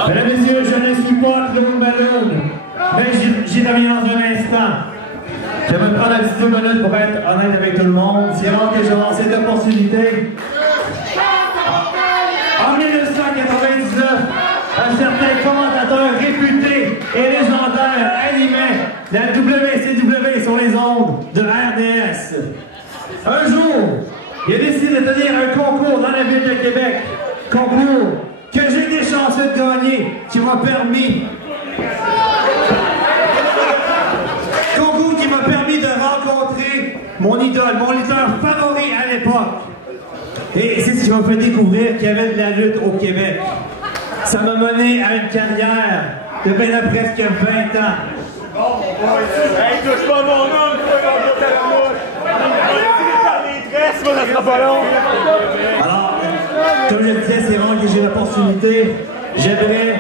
Mesdames et messieurs, je ne suis pas Claude Malone, mais j'y reviens dans un instant. Je vais me prendre la petite 2 minutes pour être honnête avec tout le monde. C'est rare que j'aurai cette opportunité. En 1999, un certain commentateur réputé et légendaire animait la WCW sur les ondes de RDS. Un jour, il a décidé de tenir un concours dans la ville de Québec. Concours que j'ai été chanceux de gagner, qui m'a permis de rencontrer mon idole, mon lutteur favori à l'époque. Et c'est ce qui m'a fait découvrir qu'il y avait de la lutte au Québec. Ça m'a mené à une carrière de bien presque 20 ans. Hey, touche pas mon homme, ça sera pas long. Alors, comme je le disais, c'est rare que j'ai l'opportunité. J'aimerais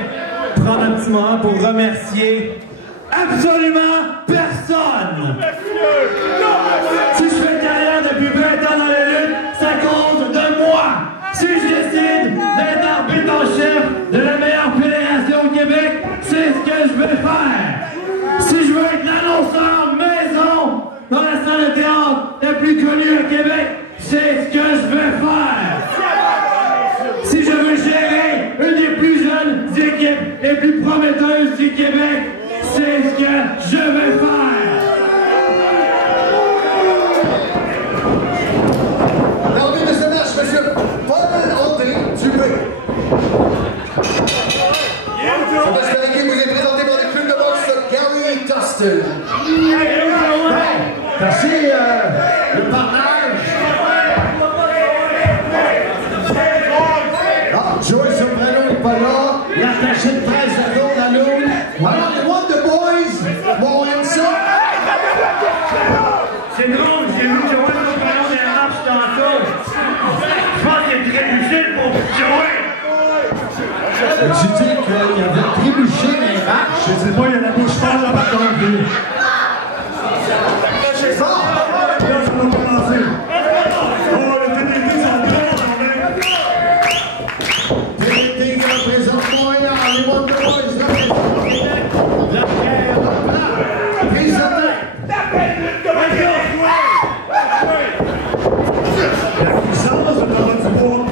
prendre un petit moment pour remercier absolument personne. Si je fais une carrière depuis 20 ans dans la lutte, ça compte de moi. Si je décide d'être arbitre en chef de la meilleure fédération au Québec, c'est ce que je vais faire. Si je veux être la équipes les plus prometteuses du Québec. C'est ce que je vais faire. L'arbitre de ce match, M. Paul-André Dubé. Cette équipe vous est présentée par le club de boxe Gary Tustin. Merci, le partage. Joey Soprano n'est pas là. L'attaché de presse de Gold à l'eau. Alors, les Wonder Boys vont aimer ça. C'est drôle, j'ai vu Joey Soprano dans la marche tantôt. Je pense qu'il est trébuché pour Joey. Tu dis qu'il y avait trébuché dans les marches. Je sais pas, il y a la bouche folle là par contre. C'est ça! Là, ça va commencer. Oh, le TDT, ça va bien. TDT qui représente Montréal, les Wonder Boys représentent Québec. La pierre blanc, prise de tête. La puissance de la du bois.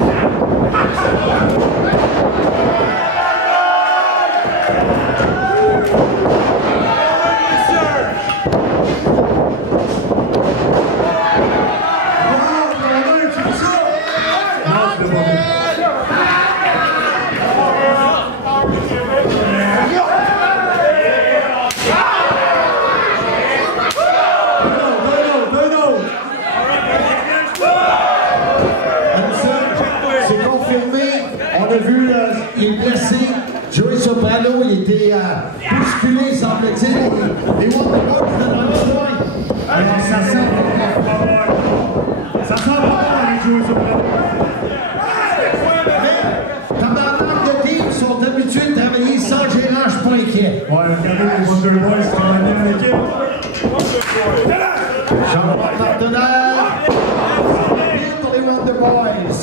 C'est confirmé. On a vu, il est blessé. Joey Soprano, il était bousculé, semble-t-il. Les Wonder Boys donnent un soin. Alors, ça sent ça sent pas les Joey Soprano. Mais, tabarnak de team sont habitués de travailler sans gérant, je suis pas inquiet. Ouais, regardez les Wonder Boys qui ont amené à l'équipe. Jean-Marc partenaire. Pour les Wonder Boys.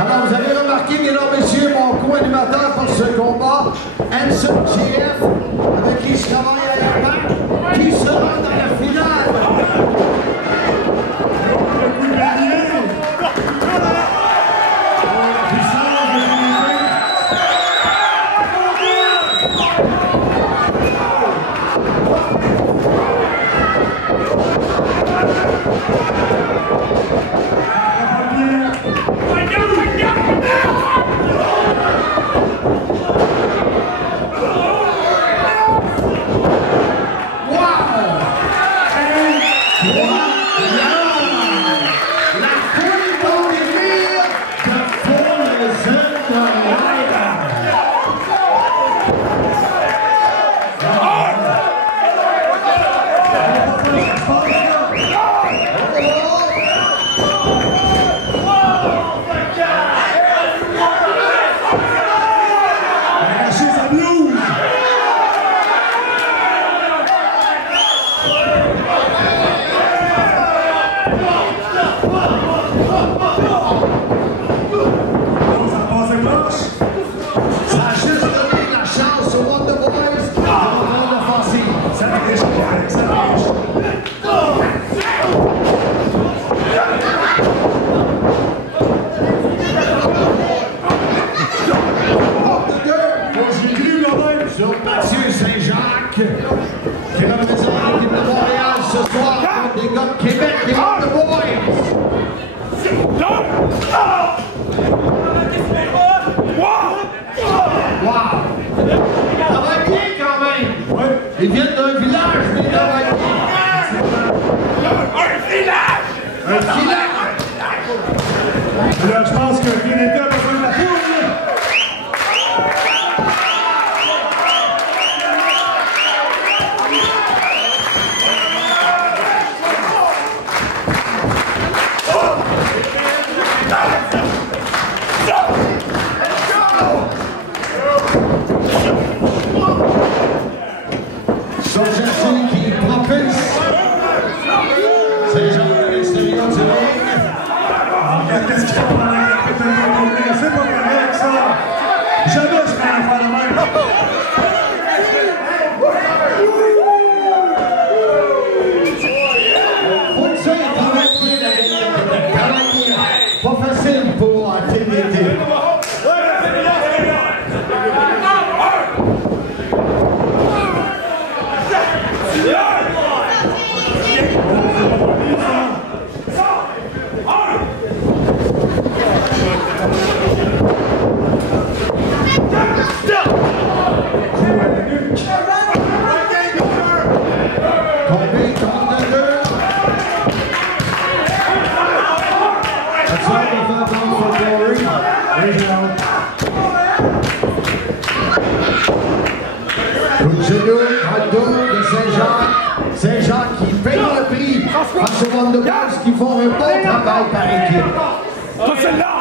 Alors, vous avez remarqué, mesdames et messieurs, mon co-animateur pour ce combat, Hanson GF, avec qui je travaille à l'Impact, qui sera dans la finale. Qui représente l'équipe de Montréal ce soir contre les gars de Québec, les Wonder Boys. Wow! Ça va bien quand même! Ouais. Ils viennent d'un village, mais ça va bien! Un village! Un village! Là, je pense que TDT a besoin de la foule! Son jersey qui propulse ces gens à l'extérieur du ring. Qu'est-ce qu'il y a? face aux Wonderboys qui font un bon travail par équipe. Pas celle-là!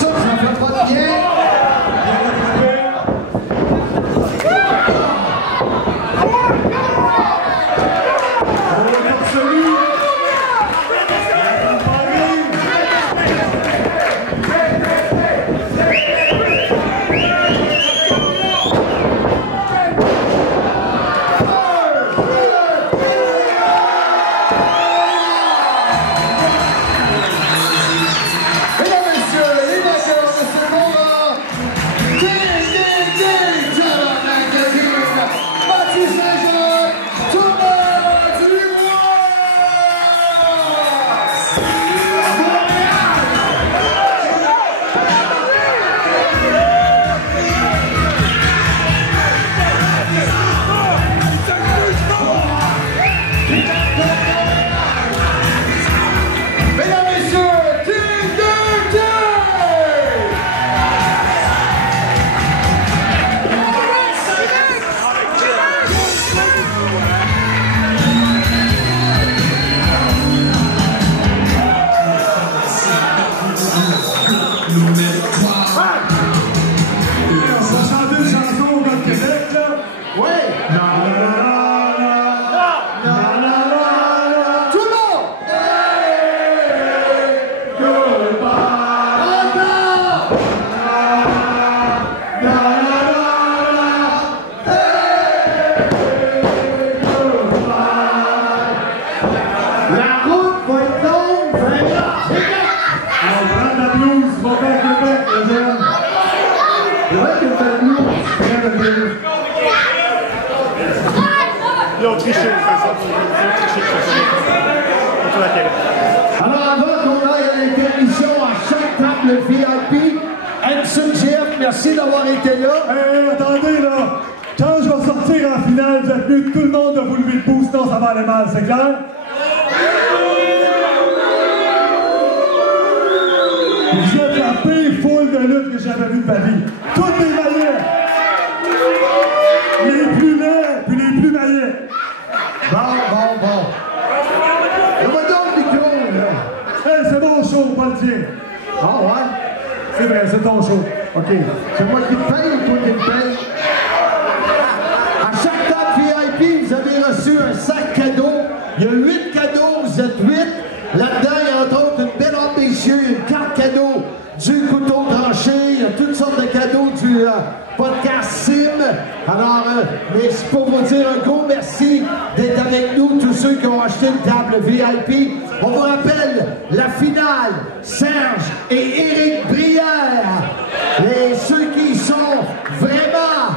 Ça fait pas de bien. Merci d'avoir été là. Attendez, là. Quand je vais sortir en finale, vous êtes mieux que tout le monde de vous lever le pouce, sinon ça va aller mal, c'est clair? Vous êtes la pire foule de lutte que j'ai jamais vue de ma vie. Toutes les maillets. Les plus laids, puis les plus maillets. Bon. Donne-moi donc le micro, là. Hey, c'est mon show, pas le tien. Ah ouais? C'est vrai, c'est ton show. OK. C'est moi qui te paye ou toi qui me paye? À chaque table VIP, vous avez reçu un sac cadeau. Il y a 8 cadeaux, vous êtes 8. Là-dedans, il y a entre autres une belle ambitieux, une carte cadeau du couteau tranché. Il y a toutes sortes de cadeaux du podcast Sim. Alors, mais c'est pour vous dire un gros merci d'être avec nous, tous ceux qui ont acheté une table VIP. On vous rappelle la finale, Serge et Éric Brière. Et ceux qui sont vraiment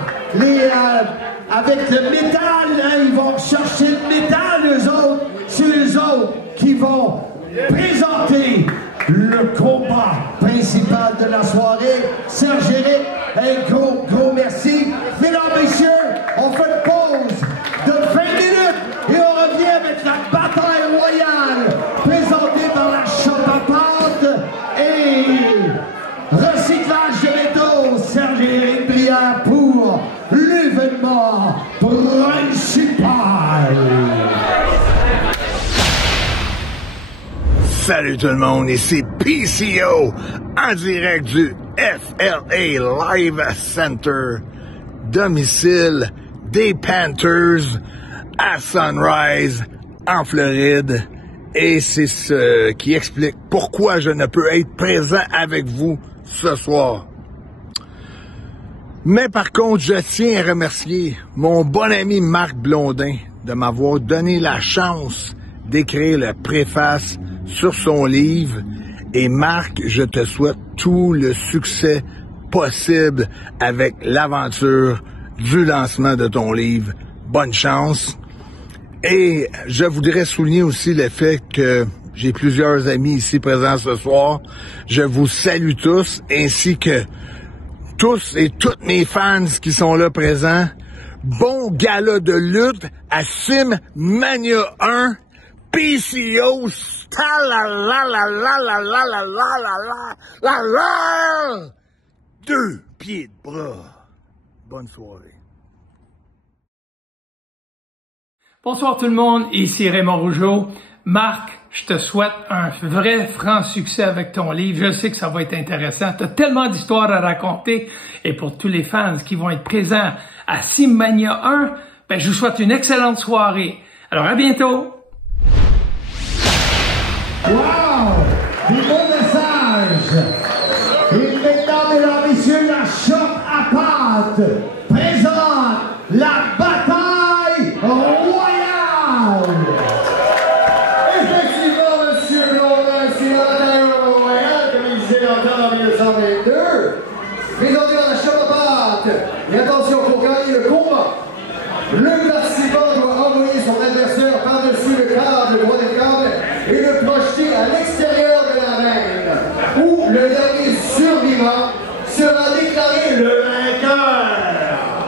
avec le métal, hein, ils vont chercher le métal, eux autres. C'est eux autres qui vont présenter le combat principal de la soirée. Serge Éric, un gros merci. Mesdames, messieurs, on fait une pause de 20 minutes et on revient avec la bataille royale présentée dans la shop à pâte et recyclage de métaux. Serge Éric Brière pour l'événement principal. Salut tout le monde, ici PCO en direct du FLA Live Center, domicile des Panthers à Sunrise en Floride. Et c'est ce qui explique pourquoi je ne peux être présent avec vous ce soir. Mais par contre, je tiens à remercier mon bon ami Marc Blondin de m'avoir donné la chance d'écrire le préface sur son livre. Et Marc, je te souhaite tout le succès possible avec l'aventure du lancement de ton livre. Bonne chance. Et je voudrais souligner aussi le fait que j'ai plusieurs amis ici présents ce soir. Je vous salue tous, ainsi que tous et toutes mes fans qui sont là présents. Bon gala de lutte à Sim Mania 1. PCO, deux pieds de bras. Bonne soirée. Bonsoir tout le monde, ici Raymond Rougeau. Marc, je te souhaite un vrai franc succès avec ton livre. Je sais que ça va être intéressant. Tu as tellement d'histoires à raconter. Et pour tous les fans qui vont être présents à Simmania 1, ben, je vous souhaite une excellente soirée. Alors à bientôt! Wow! Des beaux messages! Et maintenant, mesdames et messieurs, la shop à pâte présente la bataille royale! Effectivement, monsieur Blondin, c'est la bataille royale, comme il disait encore en 1922. Présentée dans la shop à pâte. Et attention, pour gagner le combat, le participant doit envoyer son adversaire par-dessus le cadre droit des câbles et le projeter à l'extérieur de l'arène, où le dernier survivant sera déclaré le vainqueur.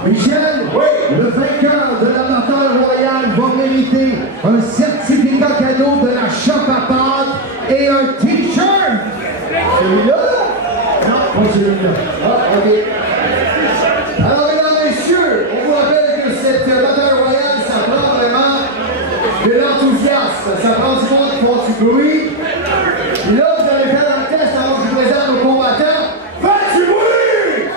Michel, oui. Le vainqueur de la bataille royale va mériter un certificat cadeau de la shop à pâte et un t-shirt. Celui-là? Non, pas celui-là. Ah, ok. Alors, mesdames et messieurs, on vous rappelle que cette bataille royale, ça prend vraiment de l'enthousiasme. Ça prend du monde qui font du bruit. Là, vous allez faire un test avant que je vous présente nos combattants. Faites du bruit!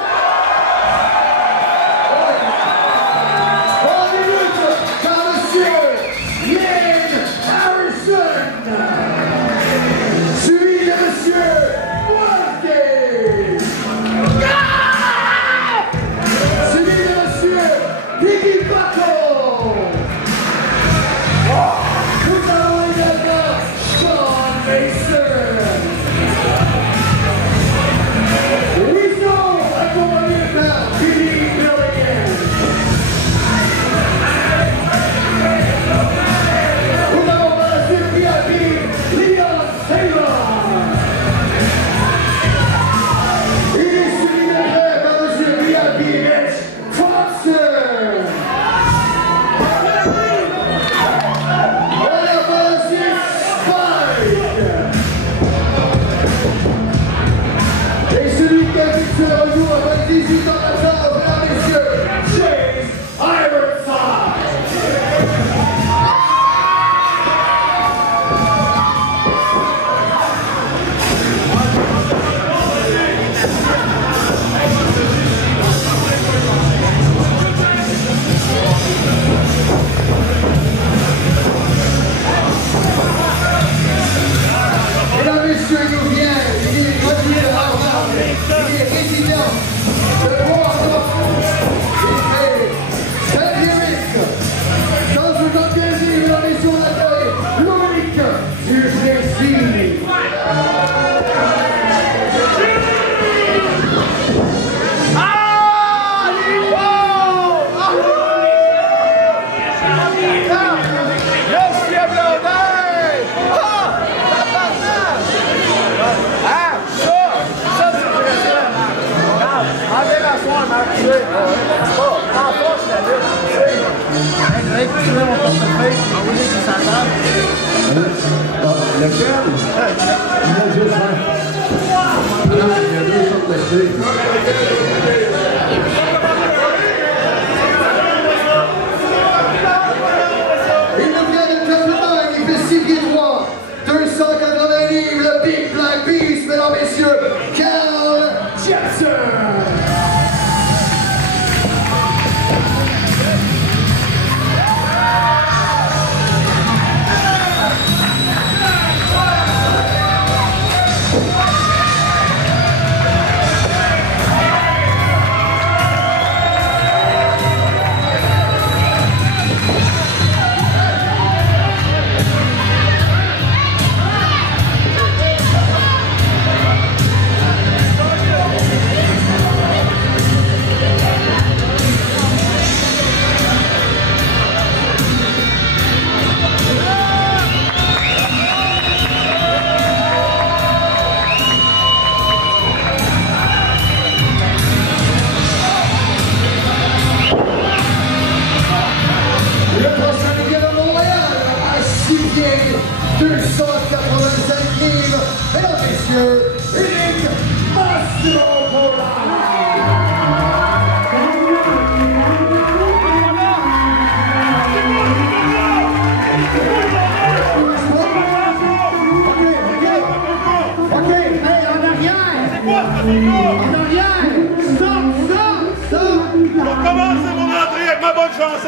On débute par monsieur Lynn Harrison. Suivi de monsieur Walker. Suivi de monsieur Biggie Buckle. Nous avons également Sean Mason. Rizzo, accompagné par Billy Milligan. Nous avons par la suite VIP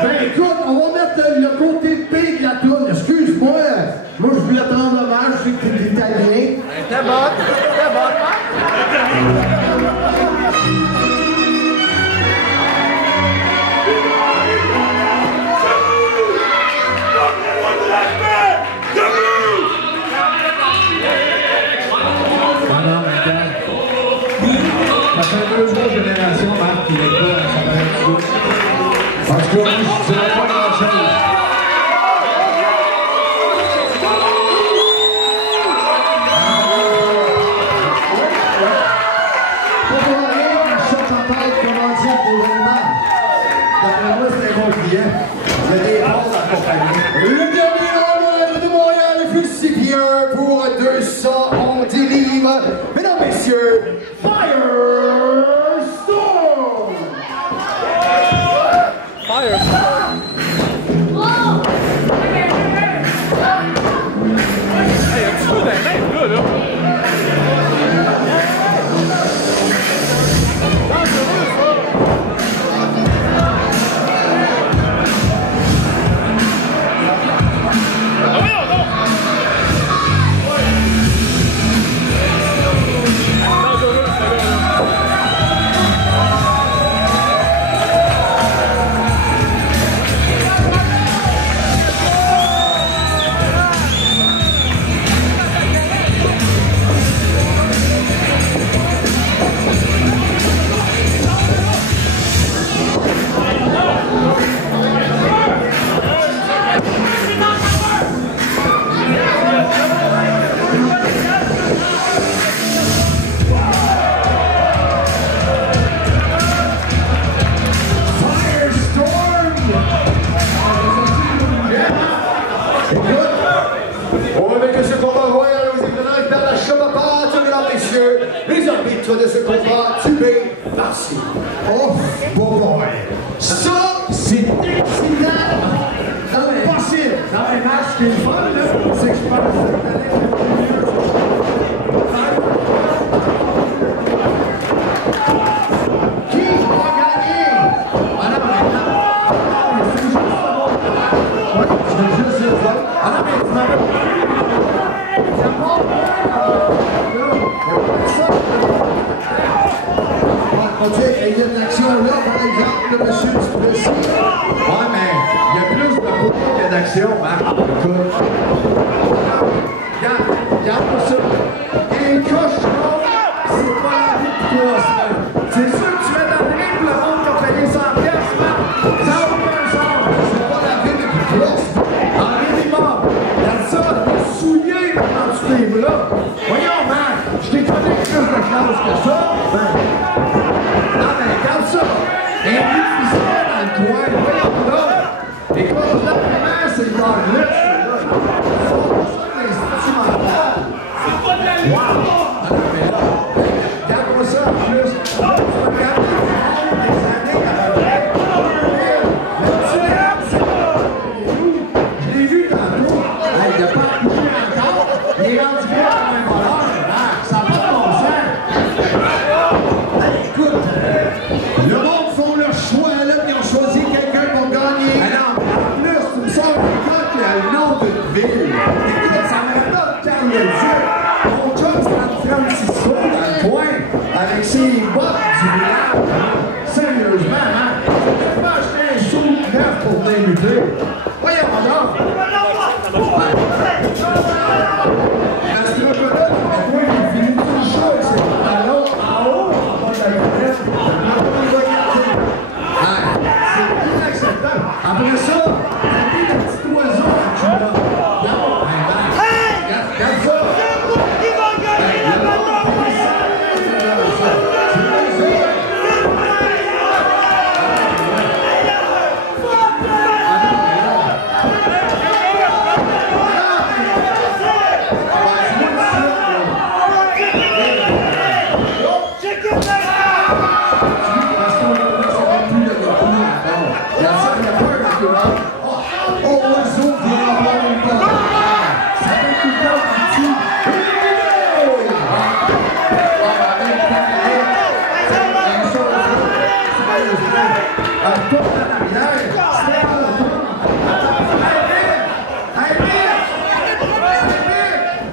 Ben écoute, on va mettre le côté B de la toune. Excuse-moi, moi je voulais te rendre hommage, je sais que t'es italien. T'es bonne, t'es bonne. Ça fait 2 autres générations, Marc, qui n'est pas, ça paraît tout. En tout cas, je ne dirais pas grand-chose. Pour rien, un chat papa comment dire pour l'événement. D'après moi, c'est un bon client. Il y a des bons accompagnés. Le dernier nombre de Montréal, le plus si bien pour 200, on délivre. Mesdames, messieurs, Firestorm! Firestorm! Hey, un petit peu dans les mains, là. Les arbitres de ce combat tués par-ci. Oh, bon boy. Ça, c'est excitant. facile. Non, mais Max, ce qui est le fun, là, c'est que je pense que qui va gagner? Ah non, mais c'est juste ça. Oui, je veux juste dire ça. Ah non, mais tu m'avais pas. Il y a de l'action là, par exemple, le monsieur Duplessis. Ouais, mais il y a plus de beaucoup que d'action, Marc. Écoute. Regarde ça. Et cochon, c'est pas la vie de 3 semaines. C'est sûr que tu mets dans le ring pour le monde qui a payé 100$, Marc. Ça n'a aucun sens. C'est pas la vie de 3 semaines. En minimum. Regarde ça, t'es souillé quand tu t'es là. Voyons, Marc, je t'ai connu plus de classe que ça. Ben, non, mais regarde ça! Un difficile dans le coin, voyons donc! Écoute, là, vraiment, c'est le Douglas, là. C'est ça, l'Institut mental. C'est pas de la lutte! Wow! Ah non, mais là, regarde-moi ça en plus. Tu vas regarder le monde des années à peu près 2000. Le petit Léon, c'est je l'ai vu tantôt. Il n'a pas accouché encore. Il est rendu bien comme un voleur. Ça n'a pas de bon sens. Écoute, le monde font leur choix, là, puis ils ont choisi quelqu'un pour gagner. Ah non, mais en plus, tu me sors un gars qui a le nom d'une ville. Écoute, ça me rappelle Carl le Duc. Mon chum, c'est San Francisco, dans le coin, avec ses bottes du village. Sérieusement, hein? Tu peux pas acheter un sou neuf pour venir lutter. Voyons donc. L'astronaute, pourquoi il finit tout le show avec ses pantalons en haut, en bas de la lunette? C'est inacceptable. Après ça, t'as pris le petit oiseau que tu l'as. Regarde ça. C'est vous qui va gagner la bataille.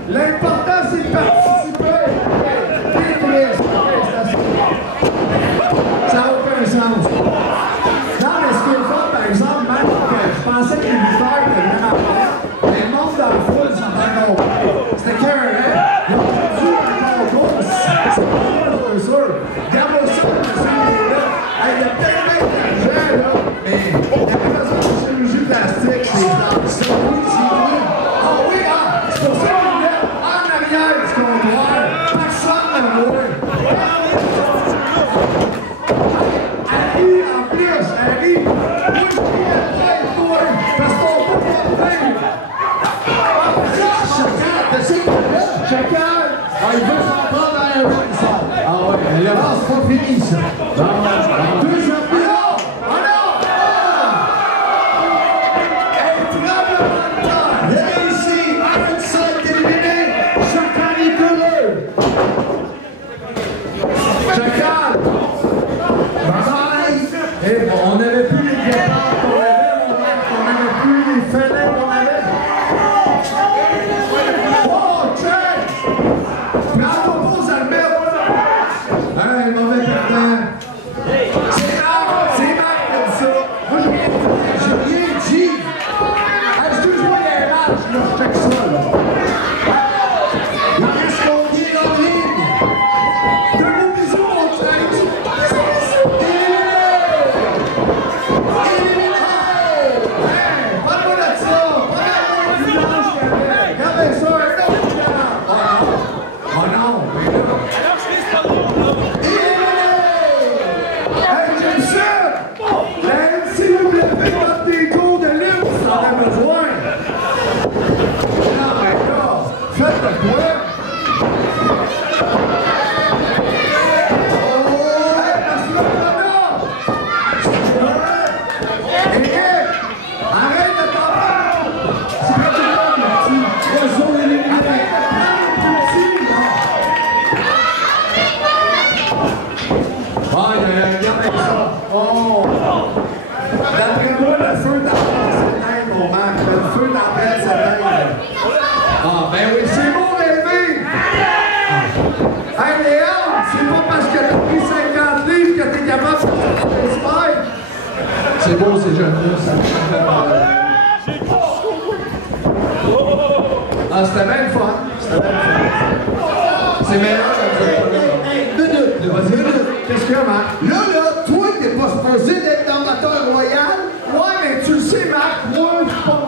L'important, c'est de participer. Ça n'a aucun sens. Non, mais ce qui est le fun, par exemple, même que je pensais que les lutteurs étaient vraiment prêts, mais le monde dans le foule sont encore prêts. C'était qu'un rêve. Ils ont perdu un concours. C'est pas sûr. Regarde ça, il y a tellement d'argent, là, mais il y a pas besoin de chirurgie plastique. C'est oui, c'est oui. Ah oui, c'est pour ça qu'il est en arrière du comptoir. Personne ne le voit. Harry, en plus, Harry, moi je dis à toi, parce qu'on peut pas le faire. Chacal, tu sais qu'il est là? Chacal, il veut s'en prendre dans un run, ça. Ah ouais, mais là, c'est pas fini, ça. Deuxième but, ah non! Hey, tremblement de terre! Il est ici, un seul terminé, Chacal est heureux. Chacal! Et bon, on n'avait plus les guépards qu'on avait, on n'avait plus les félins qu'on avait. Oh, check! Prends-toi pause, Albert! Un mauvais perdant. C'est C'est beau ces jeunes-là, ça. Ah, c'était même fun. C'était même fun. C'est meilleur que minute. Qu'est-ce qu'il y a, Marc? Là, toi, t'es pas supposé d'être dans Batteur Royal? Ouais, mais tu le sais, Marc, moi, je suis pas.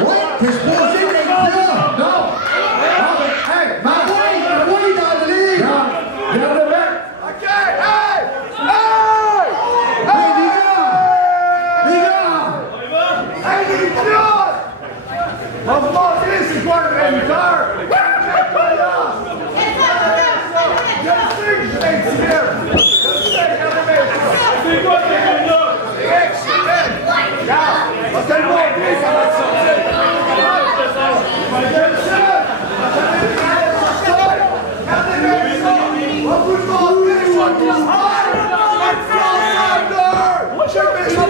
Ouais, t'es supposé d'être là! Non! Hey, Marc! Oui, dans le livre! Regarde le mec! OK! Hey! Hey! Hey, les gars! Les gars! Hey, les gars! On va vous montrer c'est quoi un vrai lutteur! Je sais que je suis intimide! Je sais, regardez mes choses! C'est quoi ce gars-là? Regarde! On va te le montrer comment tu sortir! J'aime ça! Regardez mes choses! On va vous le montrer! Moi, je vais me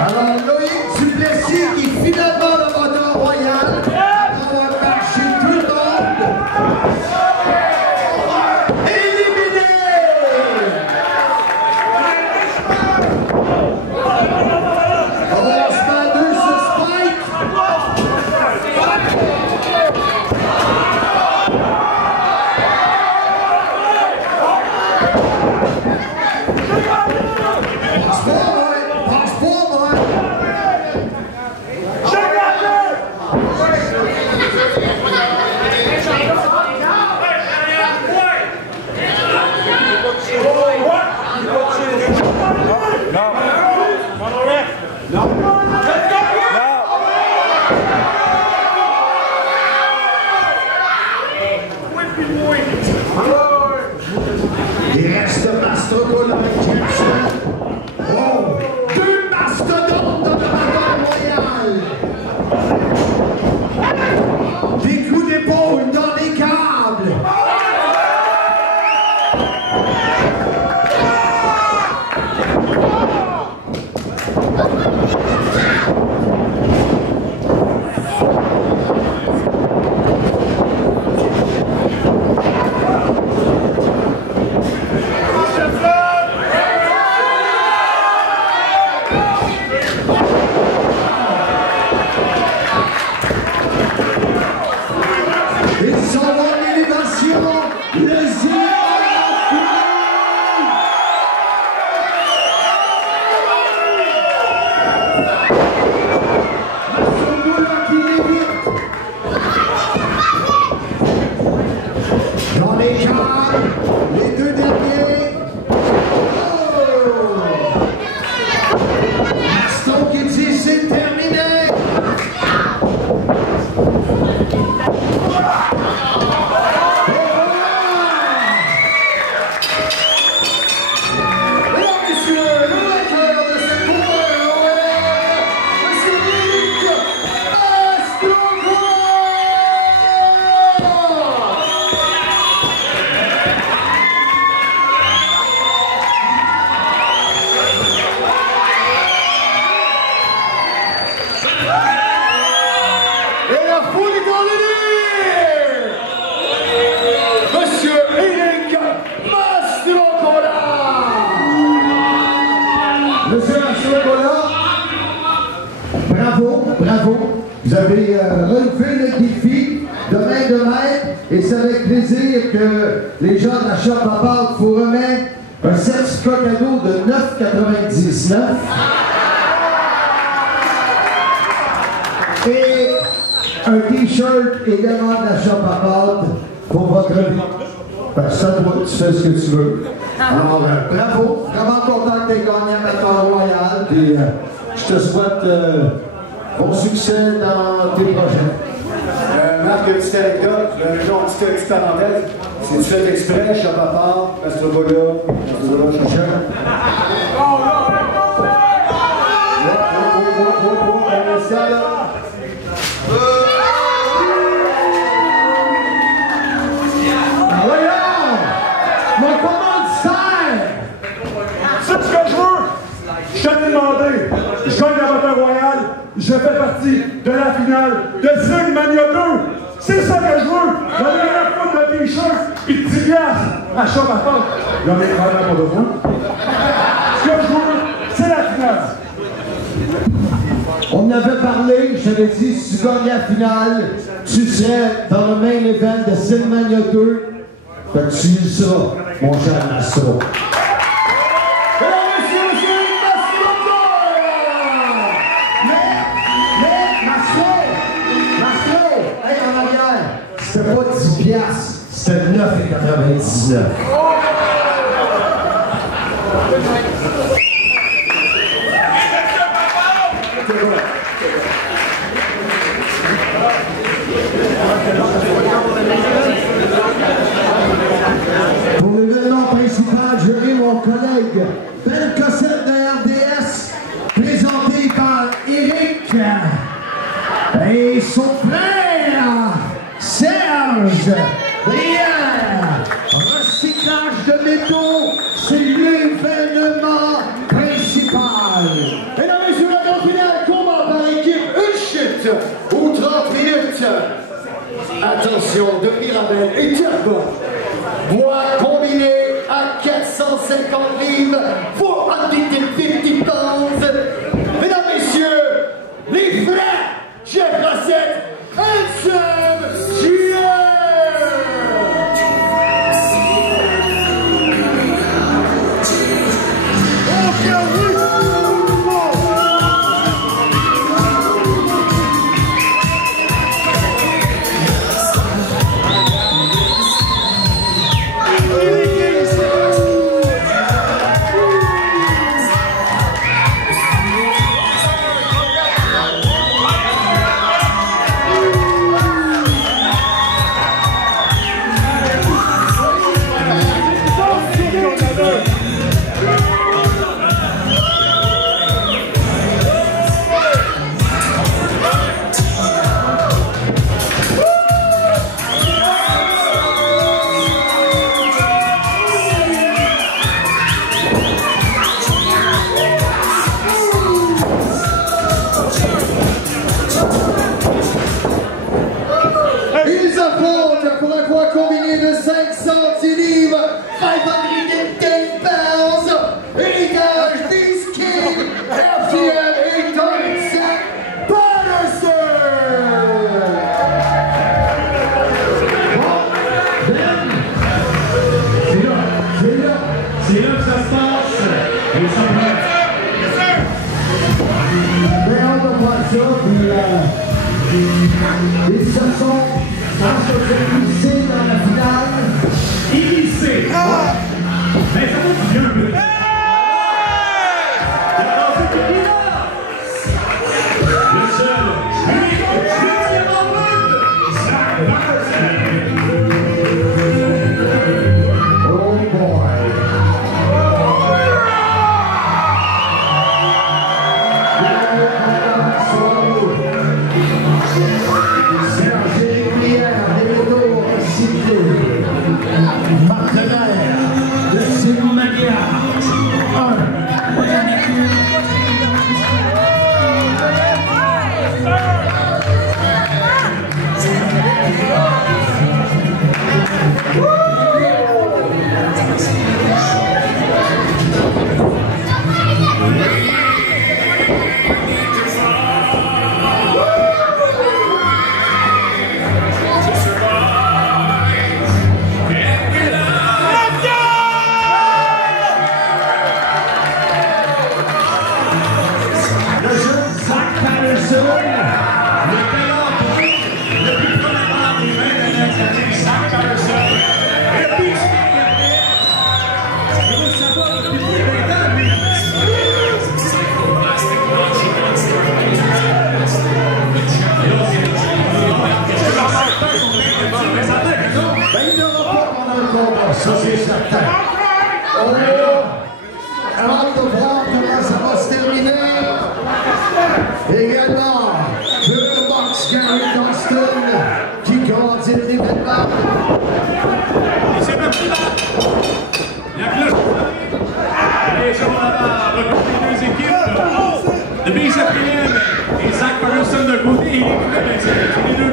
alors, Loïc Duplessis qui est finalement le Batteur Royal. On va marcher tout le monde. Éliminé! Avancement 2 sur Spike. Il reste Mastrocola et Jackson. Oh! Deux mastodontes dans le Batteur Royal. Des coups d'épaule dans les câbles. Ils sont en élévation, le zéro. Mastrocola qui l'évite. Dans les câbles, les deux derniers. Oh! Maston qui dit c'est terminé. Et la foule est dans le lit! Monsieur Eric Mastrocola! Monsieur Mastrocola, bravo, bravo. Vous avez relevé le défi de main de maître et c'est avec plaisir que les gens de la Shop à Pâques vous remettent un certificat cadeau de 9,99 et un t-shirt également de la Shop à Pâques pour votre vie. Parce que ça, toi, tu fais ce que tu veux. Alors, bravo, vraiment content que tu aies gagné à Batteur Royal. Puis, je te souhaite bon succès dans tes projets. Marc, une petite anecdote, une petite parenthèse. C'est-tu fait exprès, Shop à Pâques, Mastrocola, Chacha? Voyons! Mon commanditaire! C'est ce que je veux! Je t'ai demandé, je gagne la Batteur Royal, je fais partie de la finale de Zing Mania 2. C'est ça que je veux! Donner un coup de t-shirt et de 10 piastres à chaque affaire. J'en ai probablement pas besoin. Ce que je veux, c'est la finale. On en avait parlé, je t'avais dit, si tu gagnais la finale, tu serais dans le main event de Cinemania 2. Fait que tu le seras, mon cher Mastro. C'était pas 10 piastres, c'était 9,99. Pour l'événement principal, j'aurai mon collègue Ben Cossette de RDS, présenté par Eric et son frère Serge Brière. Recyclage de métaux, c'est l'événement principal. Mesdames et messieurs, la grande finale, combat par équipe, une chute ou 30 minutes. Attention, de Mirabel et Turbo. Bois combiné à 450 livres, 450 pounds. Mesdames, messieurs, les frères Jeff Rossette, Handsome pour un poids combiné de 510 livres, 510 pounds, héritage Beastking, FGM et Donaldson Patterson. C'est là que ça se passe. Et ça prête. Mais on ne voit ça, puis ils se sont glissés dans la finale. Glissés! Mais ça va bien un peu. Le seul, lui, huitième en route, Zach Patterson. Oh boy. Partenaire de Cinemania 4e et Zach Patterson de côté, il est les deux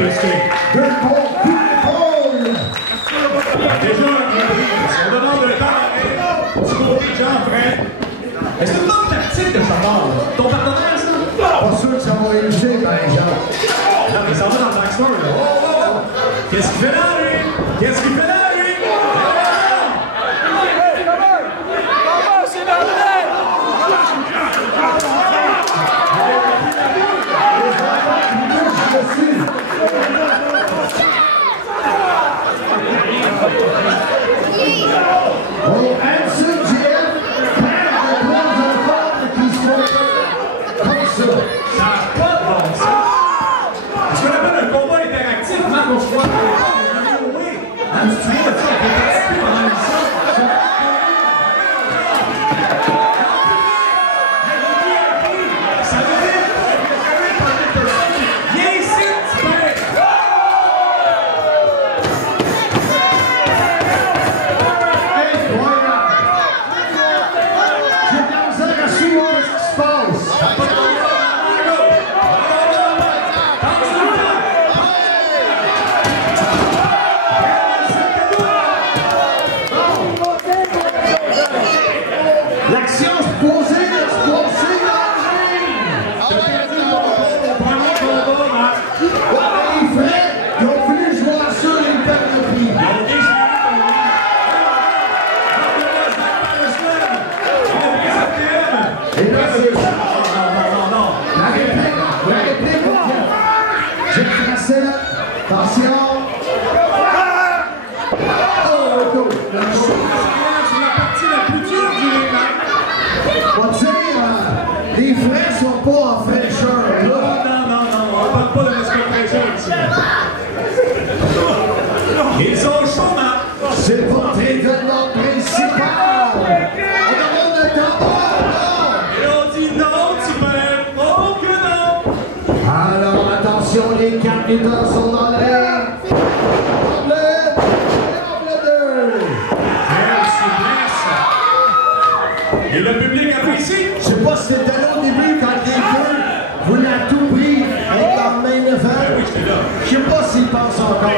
Deux bons coups d'épaule. Déjà, on demande le temps d'arrêt. Petit côté Jean Fred. Est-ce que c'est une bonne tactique de Chambord? Ton partenaire, ça? Pas sûr que ça va réussir, par exemple. Non, mais ça va dans le backstory, là. Oh, oh, oh. Qu'est-ce qu'il fait là, lui? Qu'est-ce qu'il fait là, lui? Les frais sont pas en fraîcheur. Non, on parle pas de muscle fraîcheur ici. Ils sont chauds, Marc. C'est votre événement principal. On demande le temps. Et on dit non, tu perds. Oh que non. Alors attention, les 4 lutteurs sont dans l'air. Et le public apprécie. Je sais pas si c'était là au début quand les deux, vous l'avez tout pris avec la main de fer. Je sais pas s'ils pensent encore.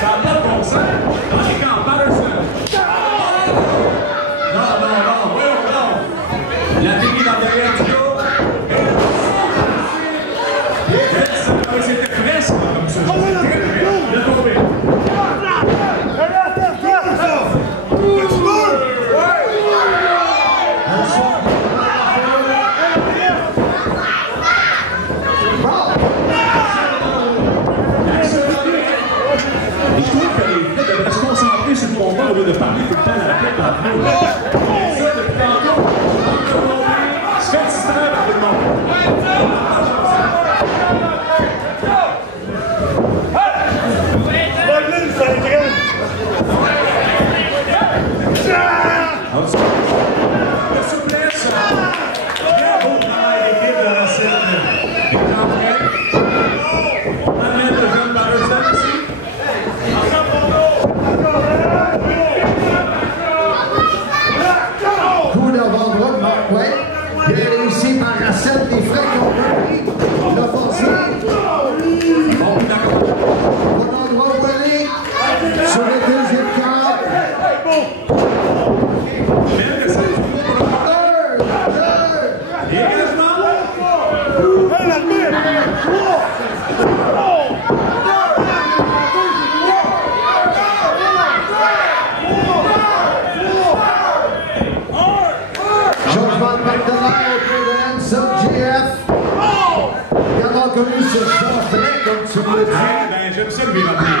Ça n'a pas de bon sens. Dans les camps, Patterson. Non, voyons donc. La télé dans derrière du dos. C'était presque comme ça. Il a tombé. Et je trouve que les gars devraient se concentrer sur le combat au lieu de parler tout le temps à la tête entre eux. Et ça, depuis tantôt, se fait distraire par tout le monde. La souplesse, bien beau travail d'équipe de la scène. Et après, on amène le jeune Patterson ici. Coup d'avant-bras de Mark White. Bien réussi par Racette, les frais qui ont repris l'offensive. Bon endroit où aller sur le deuxième quart. Changement de partenaire autour de Handsome GF. Également connu sur Jean Fred, comme tu me dis. Ben, j'aime ça lui rappeler.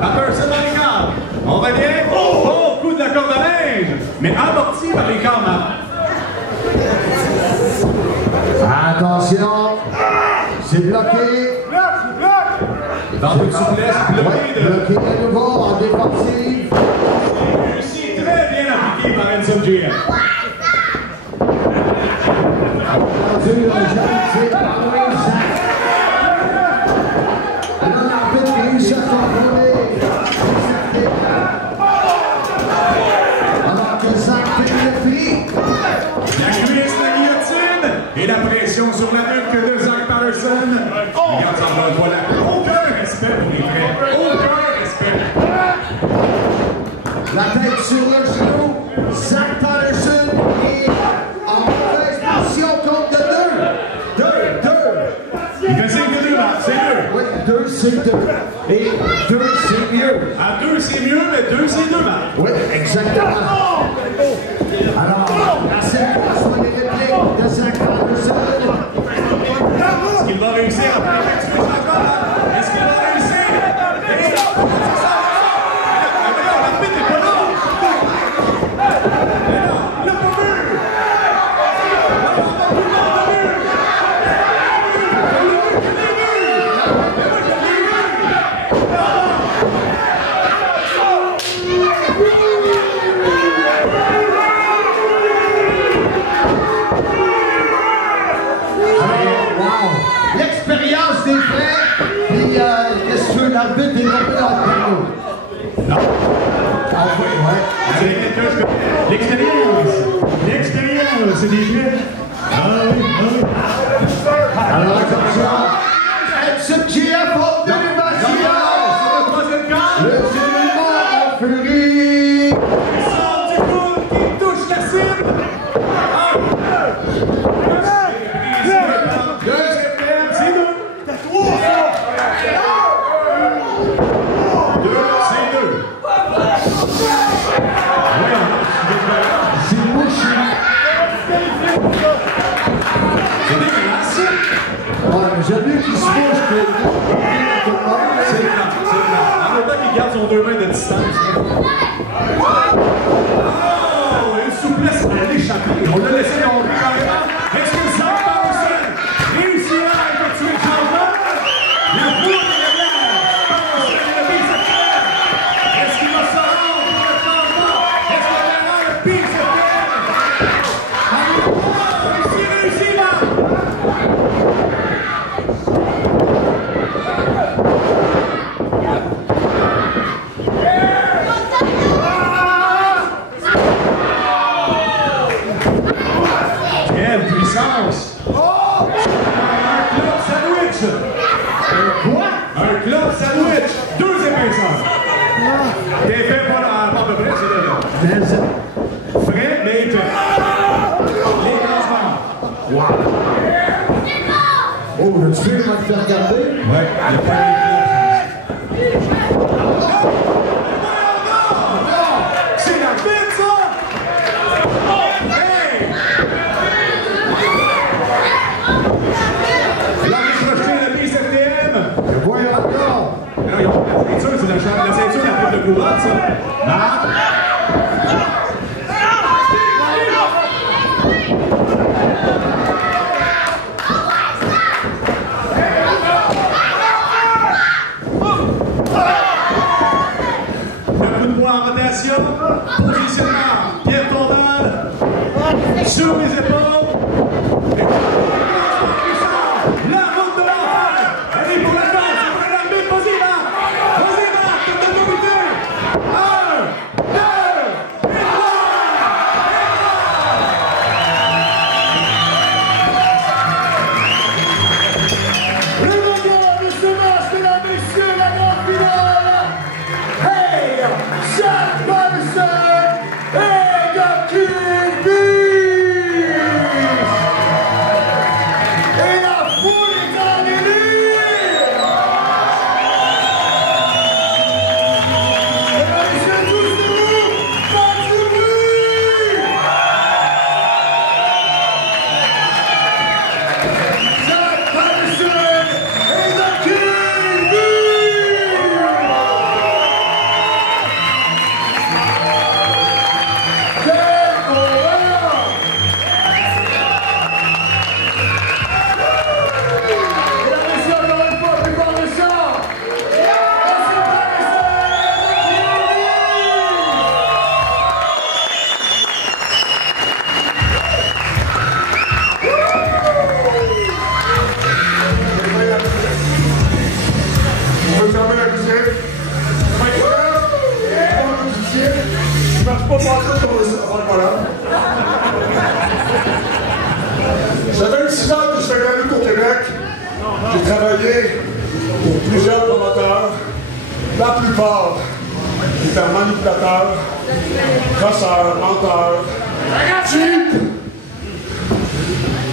Patterson dans les câbles. On revient. Oh, coup de la corde à linge. Mais amorti par les câbles. Attention. C'est bloqué. Dans une souplesse bloquée de... Bloqué à nouveau en défensive. Réussi très bien appliqué par Handsome GF. Entendu, le jeune tir par Louis-Jacques. Et là, l'arbitre réussit à contrôler. Alors que Zach fait le prix. La cuisse, la guillotine. Voilà. Aucun respect pour les vrais. Aucun respect. La tête sur le genou, Zach Patterson est en mauvaise position contre de 2. Il fait signe de 2, Marc, c'est mieux. Oui, 2, c'est 2. Et 2, c'est mieux. À 2, c'est mieux, mais 2, c'est 2, Marc. Oui, exactement. Alors, la séquence va les répliques de Zach Patterson. Est-ce qu'il va réussir à faire l'explosion encore? Est-ce qu'il va réussir? L'expérience des frères, puis qu'est-ce que l'arbitre est tombé dans le panneau? Non. Ah oui, ouais. C'est quelqu'un que... L'expérience, c'est des faits. Ah oui, ah oui. Alors, comme ça, Edson qui apporte de l'évasion. Le cinéma en furie. Il sort du coup, qui touche la cible. J'ai vu qu'il se mouche que... C'est clair. En même temps qu'il garde son 2 mains de distance. Oh, une souplesse à l'échapper. On l'a laissé tomber carrément. Est-ce que Zach Patterson réussira à effectuer le changement? La foule est derrière. Patterson est le biceptiel. Est-ce qu'il va se rendre pour le changement? Est-ce qu'il va rendre le biceptiel? Réussi, là! Quelle puissance! Un club sandwich! Quoi? Un club sandwich! 2 épaisseurs! T'es fait pas à peu près, c'est là. Frais, mais épais. Les transparents. Wow! Oh, le tueur m'a fait regarder? Ouais, il y a pas de c'est la fête, ça! Hey! Là, il faut acheter la BCTM! Voyons encore! Là, ils ont la ceinture, c'est la ceinture de la prise de couronne, ça. Ah! En rotation, positionnement, Pierre Tombal, sur les épaules, la route de l'enfer, allez pour la danse, après l'arbitre, vas-y Marc, t'as l'autorité, 1, 2, et 3, Le moment de ce match, mesdames, messieurs, la grande finale! Hey! Zach Patterson et The King Beast! Et la foule est en délire! Mesdames, messieurs, tous debout! Pas du bruit! Zach Patterson et The King Beast! On va fermer la musique. Je marche pas partout sur le voilà. Ça fait 6 ans que je fais de la lutte au Québec. J'ai travaillé plusieurs promoteurs, la plupart étant manipulateurs, crosseurs, menteurs, cheap.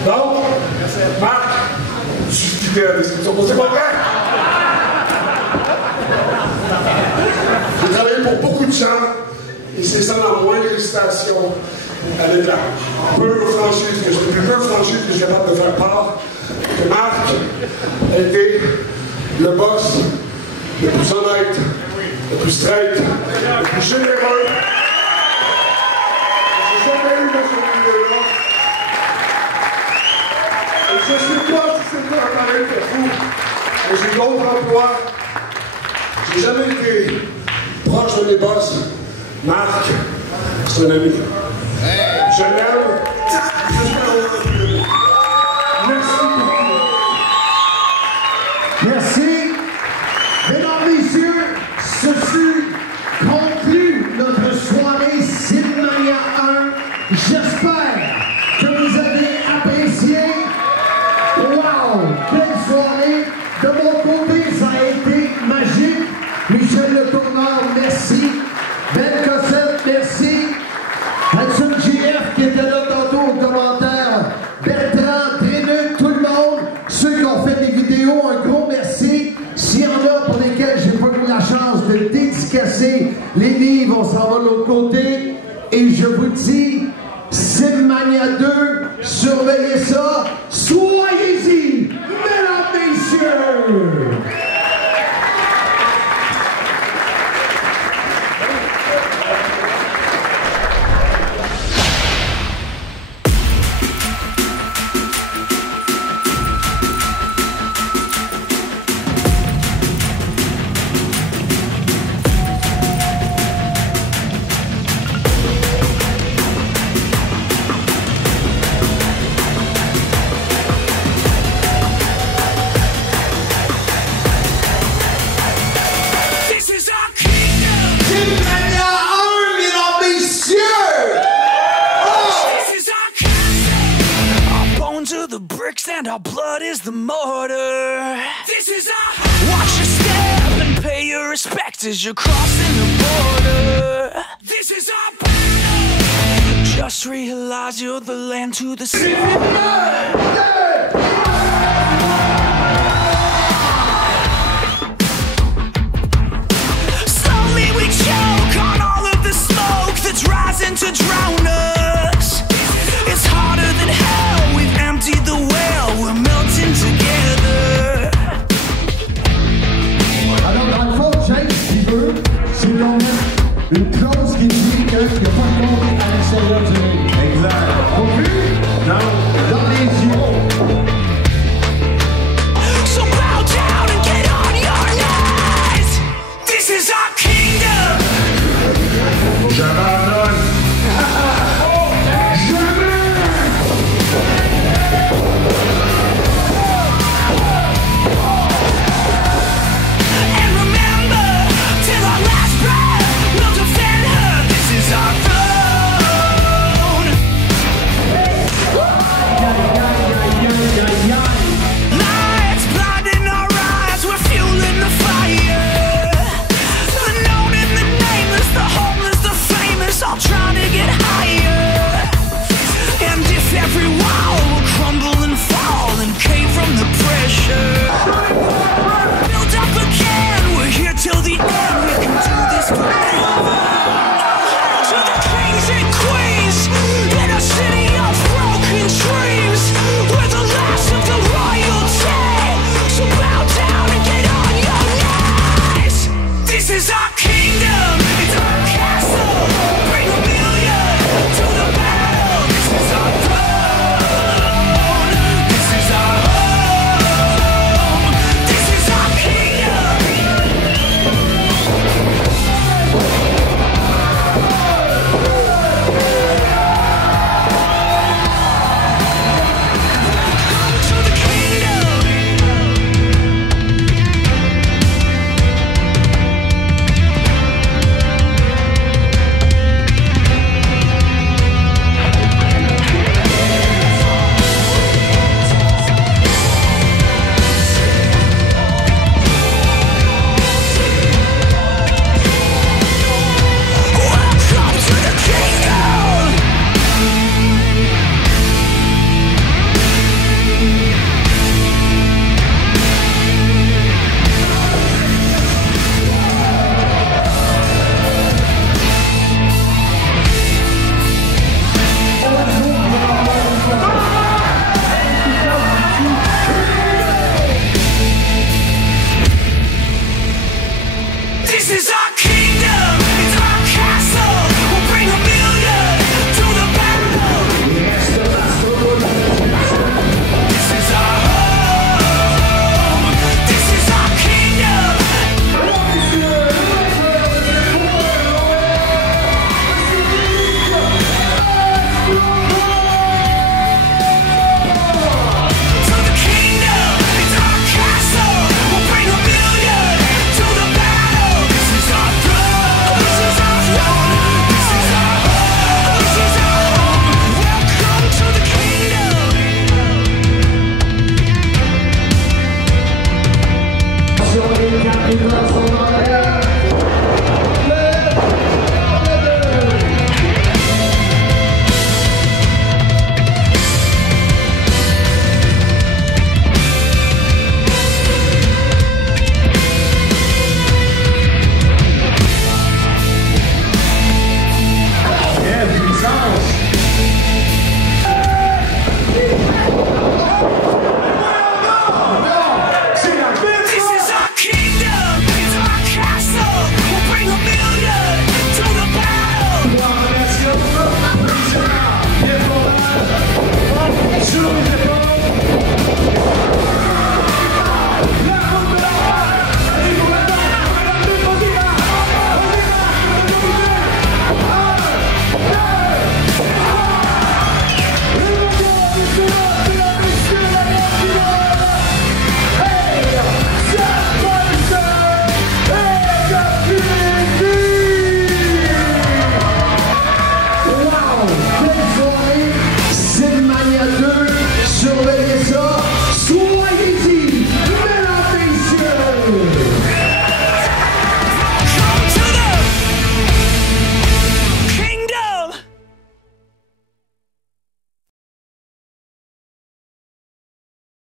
Donc, Marc, tu quittais la description, c'est pas vrai? J'ai travaillé pour beaucoup de gens et c'est ça dans moins d'hésitation avec la peu franchise que je suis capable de faire part que Marc a été le boss le plus honnête, le plus straight, le plus généreux. J'ai jamais eu dans ce milieu-là. Et je sais pas si c'est un appareil qui est fou, mais j'ai d'autres emplois. J'ai jamais été proche de mes boss. Marc, c'est un ami. Je l'aime. Merci beaucoup. Merci. Mesdames, messieurs, ceci conclut notre soirée Simania 1. J'espère que vous avez apprécié. Wow! Quelle soirée! De mon côté, ça a été magique. Michel Le Tourneur, merci. Ben Cossette, merci. Hudson JF qui était là tantôt aux commentaires. Bertrand, Trénuc, tout le monde. Ceux qui ont fait des vidéos, un gros merci. S'il y en a pour lesquels j'ai pas eu la chance de dédicacer les livres, on s'en va de l'autre côté. Et je vous dis, Simmania 2, surveillez ça. Soyez-y, mesdames, messieurs. And our blood is the mortar. This is our watch your step and pay your respect as you're crossing the border. This is our border. Just realize you're the land to the sea. Slowly we choke on all of the smoke that's rising to drown us. It's harder than hell. We've emptied the well. We're melting together. Alors, dans le fond, Jake, ce qu'il veut, c'est qu'on mette une clause qui dit qu'il n'y a pas de compte à l'extérieur du ring. Exact. Au vu? Non. Dans les yeux. So bow down and get on your knees. This is our kingdom. J'abandonne. Trying to get higher. And if every wall will crumble and fall and cave from the pressure, build up again. We're here till the end. We can do this forever. To the kings and queens in a city of broken dreams, we're the last of the royalty. So bow down and get on your knees. This is our king.